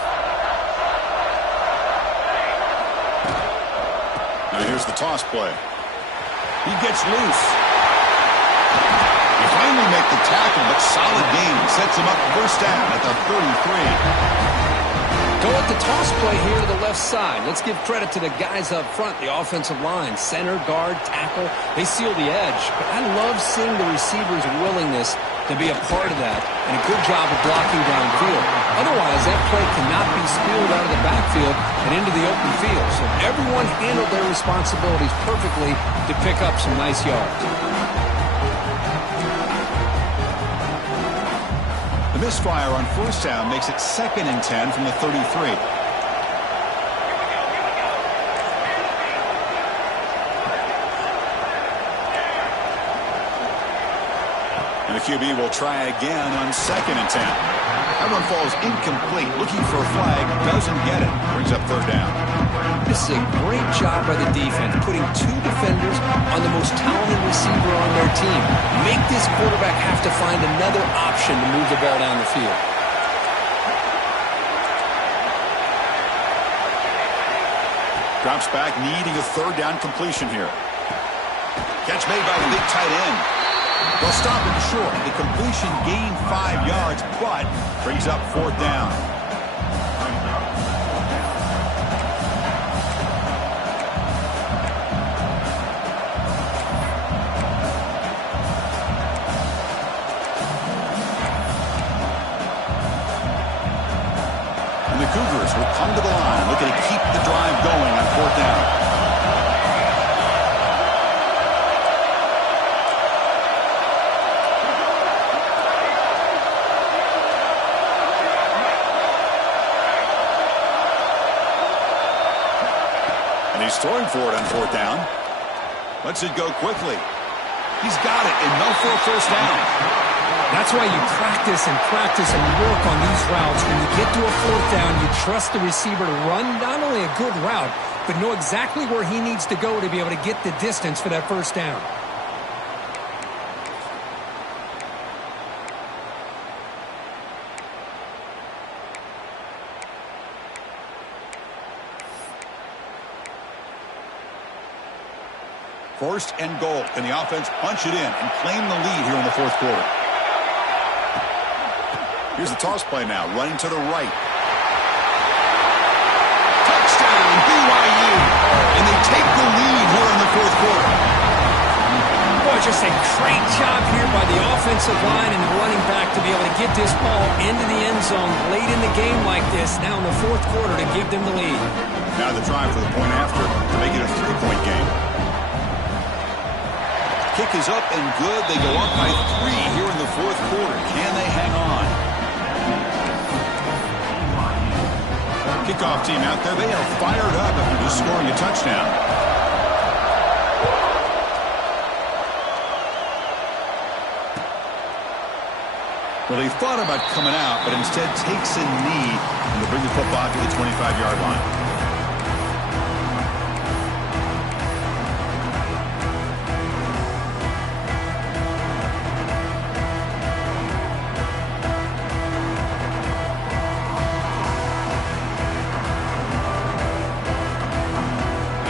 Now here's the toss play. He gets loose. He finally makes the tackle, but solid gain. Sets him up first down at the 33. Go at the toss play here to the left side. Let's give credit to the guys up front, the offensive line. Center, guard, tackle. They seal the edge. But I love seeing the receiver's willingness to be a part of that, and a good job of blocking downfield. Otherwise, that play cannot be spilled out of the backfield and into the open field. So everyone handled their responsibilities perfectly to pick up some nice yards. The misfire on first down makes it 2nd and 10 from the 33. And the QB will try again on 2nd and 10. That one falls incomplete. Looking for a flag. Doesn't get it. Brings up third down. This is a great job by the defense, putting two defenders on the most talented receiver on their team. Make this quarterback have to find another option to move the ball down the field. Drops back, needing a third down completion here. Catch made by the big tight end. They'll stop him short. The completion gained 5 yards, but brings up fourth down. And the Cougars will come to the line, looking to keep the drive going on fourth down. He's throwing for it on fourth down. Lets it go quickly. He's got it, and no for a first down. That's why you practice and work on these routes. When you get to a fourth down, you trust the receiver to run not only a good route, but know exactly where he needs to go to be able to get the distance for that first down. First and goal. Can the offense punch it in and claim the lead here in the fourth quarter? Here's the toss play now, running to the right. Touchdown, BYU. And they take the lead here in the fourth quarter. Boy, just a great job here by the offensive line and the running back to be able to get this ball into the end zone late in the game like this, now in the fourth quarter, to give them the lead. Now the drive for the point after to make it a 3-point game. Kick is up and good. They go up by 3 here in the fourth quarter. Can they hang on? Kickoff team out there. They are fired up after just scoring a touchdown. Well, he thought about coming out, but instead takes a knee and will bring the football to the 25-yard line.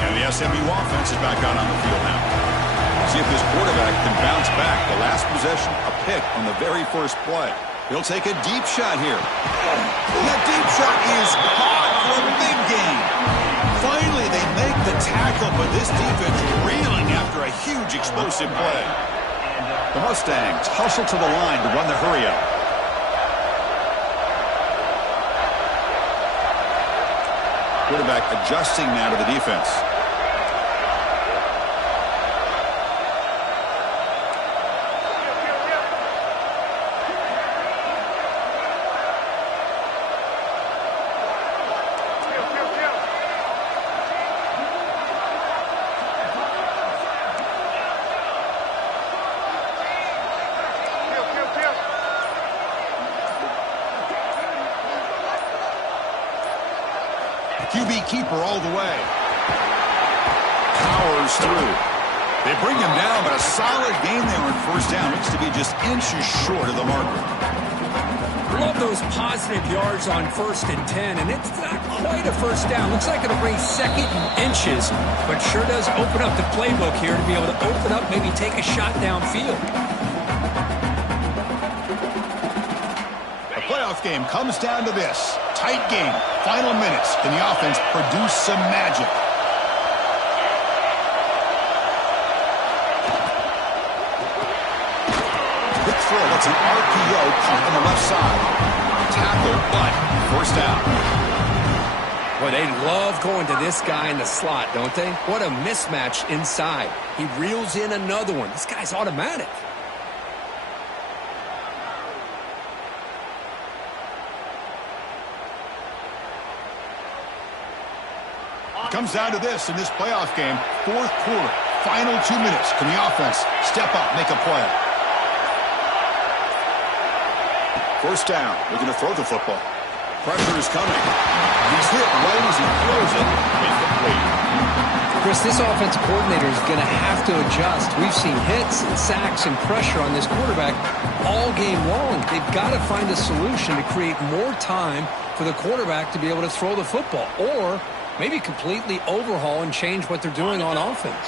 And the SMU offense is back out on the field now. See if this quarterback can bounce back. The last possession, a pick on the very first play. He'll take a deep shot here. That deep shot is caught for a big gain. Finally, they make the tackle, but this defense reeling after a huge explosive play. The Mustangs hustle to the line to run the hurry-up. Quarterback adjusting now to the defense. QB keeper all the way. Powers through. They bring him down, but a solid game there on first down. Looks to be just inches short of the marker. Love those positive yards on 1st and 10, and it's not quite a first down. Looks like it'll bring 2nd and inches, but sure does open up the playbook here to be able to open up, maybe take a shot downfield. The playoff game comes down to this. Tight game. Final minutes. Can the offense produce some magic? Quick throw. That's an RPO caught on the left side. Tackle, but first down. Boy, they love going to this guy in the slot, don't they? What a mismatch inside. He reels in another one. This guy's automatic. Comes down to this in this playoff game. Fourth quarter. Final 2 minutes. Can the offense step up, make a play? First down. Looking to throw the football. Pressure is coming. He's hit right as he throws it. Incomplete. Chris, this offensive coordinator is going to have to adjust. We've seen hits and sacks and pressure on this quarterback all game long. They've got to find a solution to create more time for the quarterback to be able to throw the football, or maybe completely overhaul and change what they're doing on offense.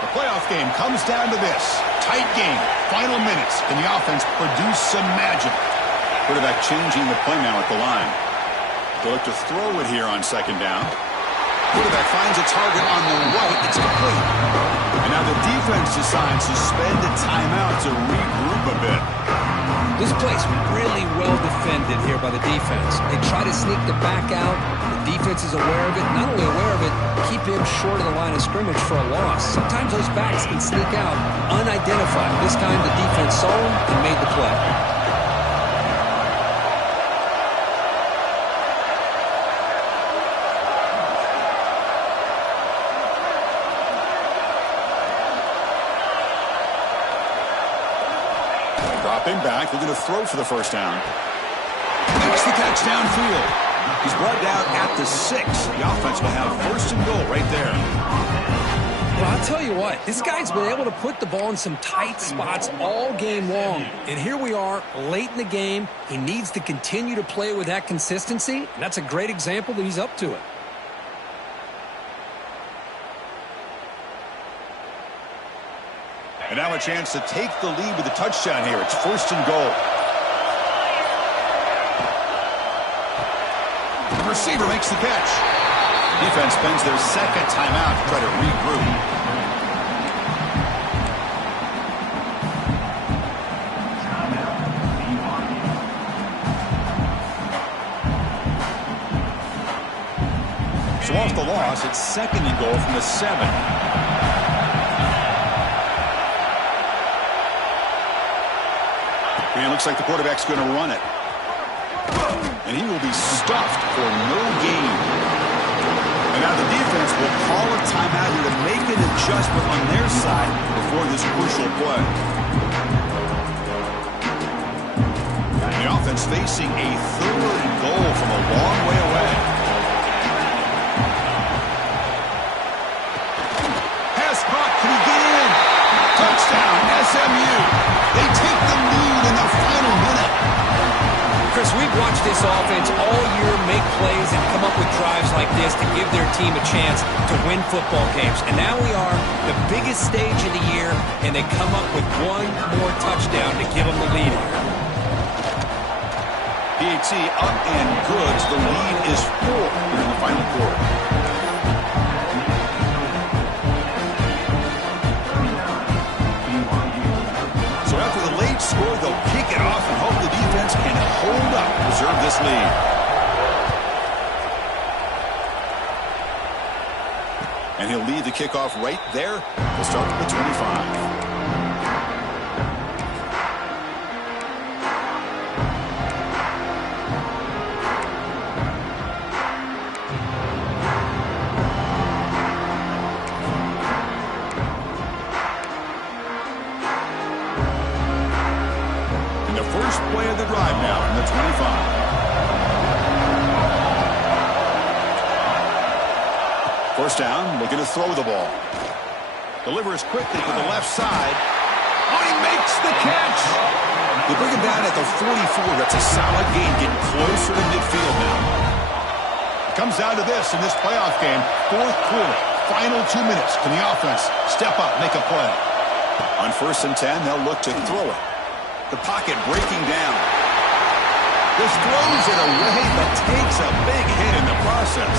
The playoff game comes down to this. Tight game. Final minutes. Can the offense produce some magic? Quarterback changing the play now at the line. They'll look to throw it here on 2nd down. Quarterback finds a target on the right. It's complete. And now the defense decides to spend a timeout to regroup a bit. This play's really well defended here by the defense. They try to sneak the back out. The defense is aware of it. Not only aware of it, keep him short of the line of scrimmage for a loss. Sometimes those backs can sneak out unidentified. This time the defense saw him and made the play. Dropping back, looking to throw for the first down. Makes the catch downfield. He's brought down at the 6. The offense will have 1st and goal right there. Well, I'll tell you what, this guy's been able to put the ball in some tight spots all game long. And here we are, late in the game. He needs to continue to play with that consistency. And that's a great example that he's up to it. And now a chance to take the lead with a touchdown here. It's 1st and goal. The receiver makes the catch. Defense spends their 2nd timeout to try to regroup. off the loss, it's 2nd and goal from the 7. And it looks like the quarterback's going to run it. And he will be stuffed for no gain. And now the defense will call a timeout here to make an adjustment on their side before this crucial play. The offense facing a 3rd and goal from a long way away. Pass caught. Can he get in? Touchdown, SMU. They take the lead in the final minute. Chris, we've watched this offense all year make plays and come up with drives like this to give their team a chance to win football games. And now we are the biggest stage of the year, and they come up with one more touchdown to give them the lead here. PAT up and good. So the lead is 4 here in the final quarter. So after the late score, they'll kick it off and hope the defense can hold up, preserve this lead. And he'll lead the kickoff right there. We'll start at the 25. First play of the drive now from the 25. First down, looking to throw the ball. Delivers quickly to the left side. Oh, he makes the catch! They bring him down at the 44. That's a solid gain, getting closer to midfield now. It comes down to this in this playoff game. 4th quarter, final 2 minutes. Can the offense step up, make a play? On 1st and 10, they'll look to throw it. The pocket breaking down. This throws it away, but takes a big hit in the process.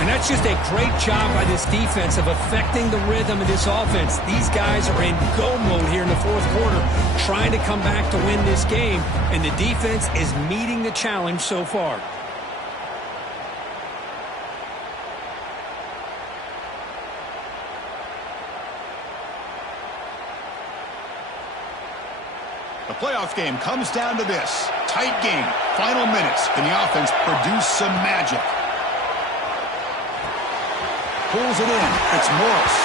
And that's just a great job by this defense of affecting the rhythm of this offense. These guys are in go mode here in the 4th quarter, trying to come back to win this game, and the defense is meeting the challenge so far. The playoff game comes down to this. Tight game. Final minutes. Can the offense produce some magic? Pulls it in. It's Morris.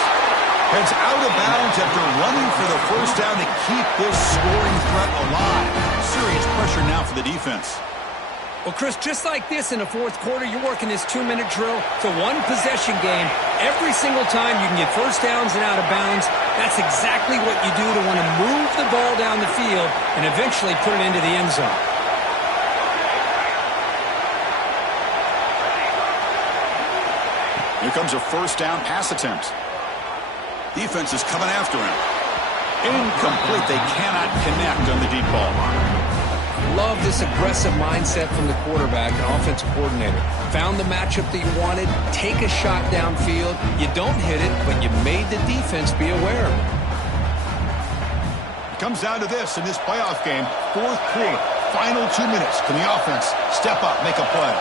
Heads out of bounds after running for the first down to keep this scoring threat alive. Serious pressure now for the defense. Well, Chris, just like this in the 4th quarter, you're working this 2-minute drill. It's a one-possession game. Every single time you can get first downs and out of bounds, that's exactly what you do to want to move the ball down the field and eventually put it into the end zone. Here comes a first down pass attempt. Defense is coming after him. Incomplete. They cannot connect on the deep ball. Love this aggressive mindset from the quarterback and offensive coordinator. Found the matchup that you wanted, take a shot downfield. You don't hit it, but you made the defense be aware of it. It comes down to this in this playoff game. 4th quarter, final 2 minutes. Can the offense step up, make a play?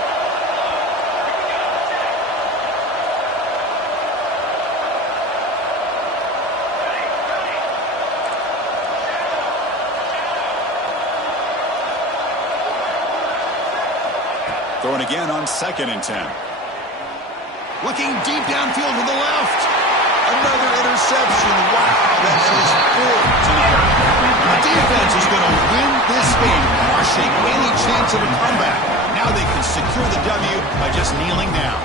Throwing again on 2nd and 10. Looking deep downfield to the left. Another interception. Wow, that's his 4th tonight. The defense is going to win this game, crushing any chance of a comeback. Now they can secure the W by just kneeling down.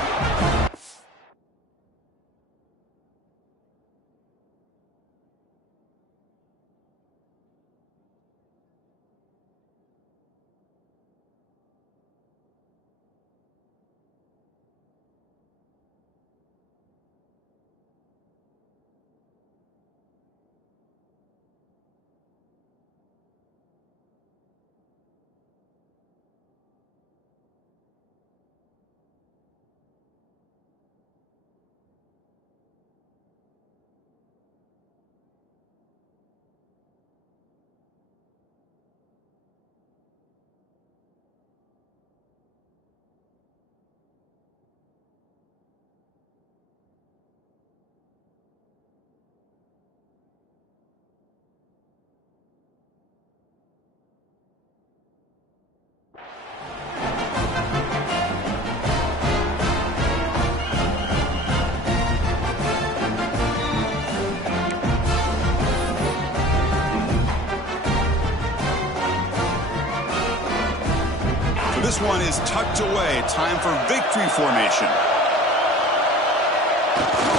This one is tucked away. Time for victory formation.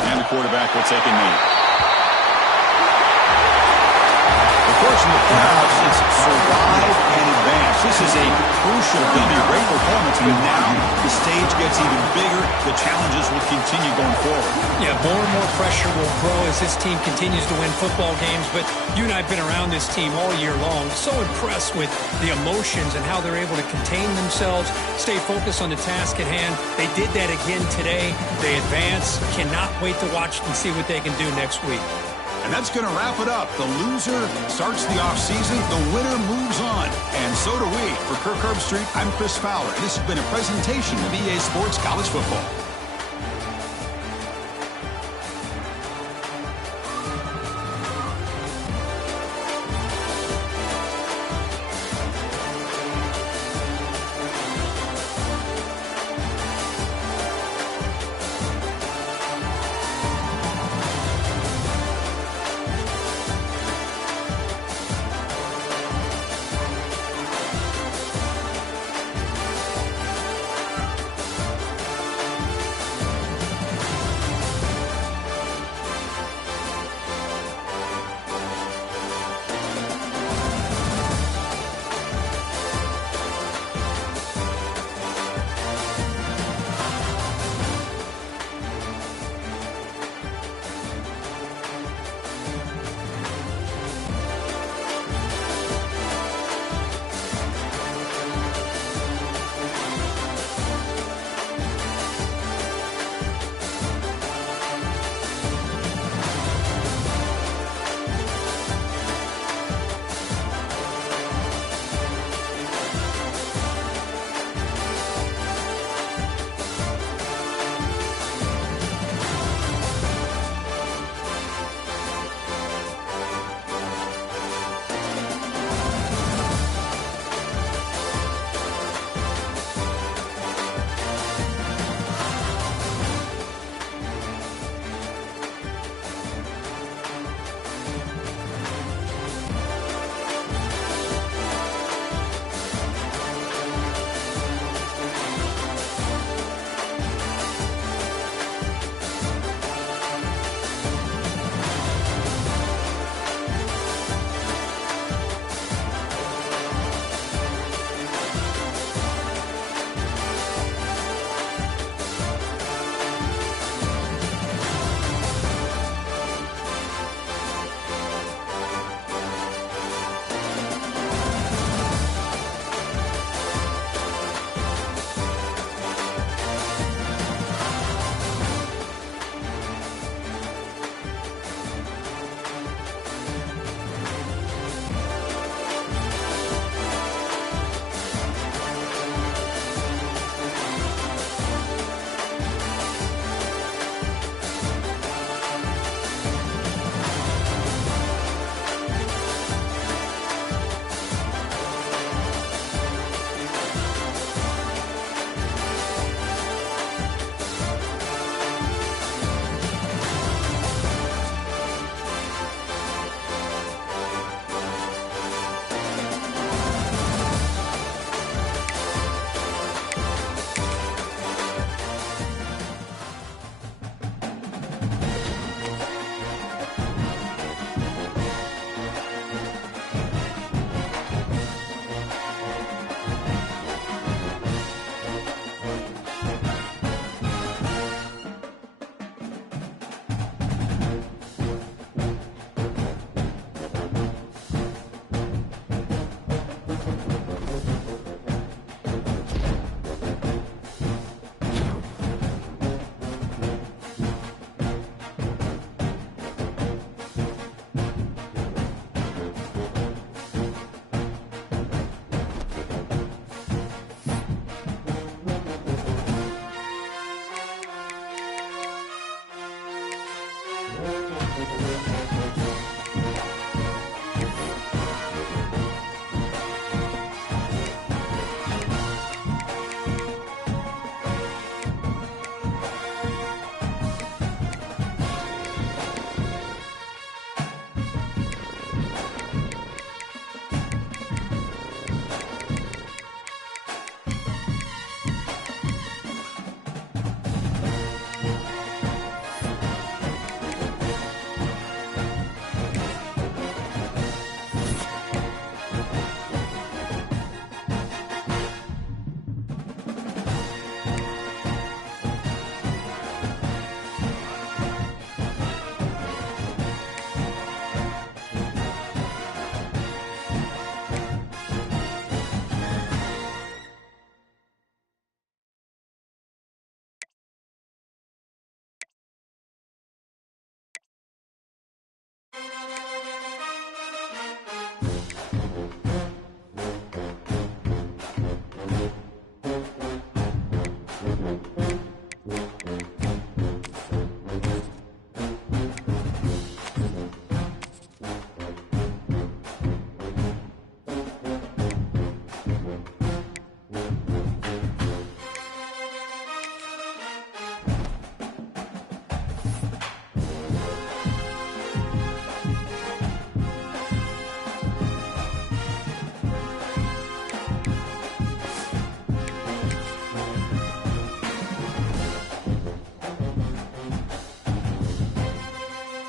And the quarterback will take a knee. Of course, in the playoffs, it's survive and advance. This is a crucial, going to be a great performance, but now the stage gets even bigger. The challenges will continue going forward. Yeah, more and more pressure will grow as this team continues to win football games, but you and I have been around this team all year long. So impressed with the emotions and how they're able to contain themselves, stay focused on the task at hand. They did that again today. They advance. Cannot wait to watch and see what they can do next week. And that's going to wrap it up. The loser starts the offseason. The winner moves on. And so do we. For Kirk Herbstreit, I'm Chris Fowler. And this has been a presentation of EA Sports College Football.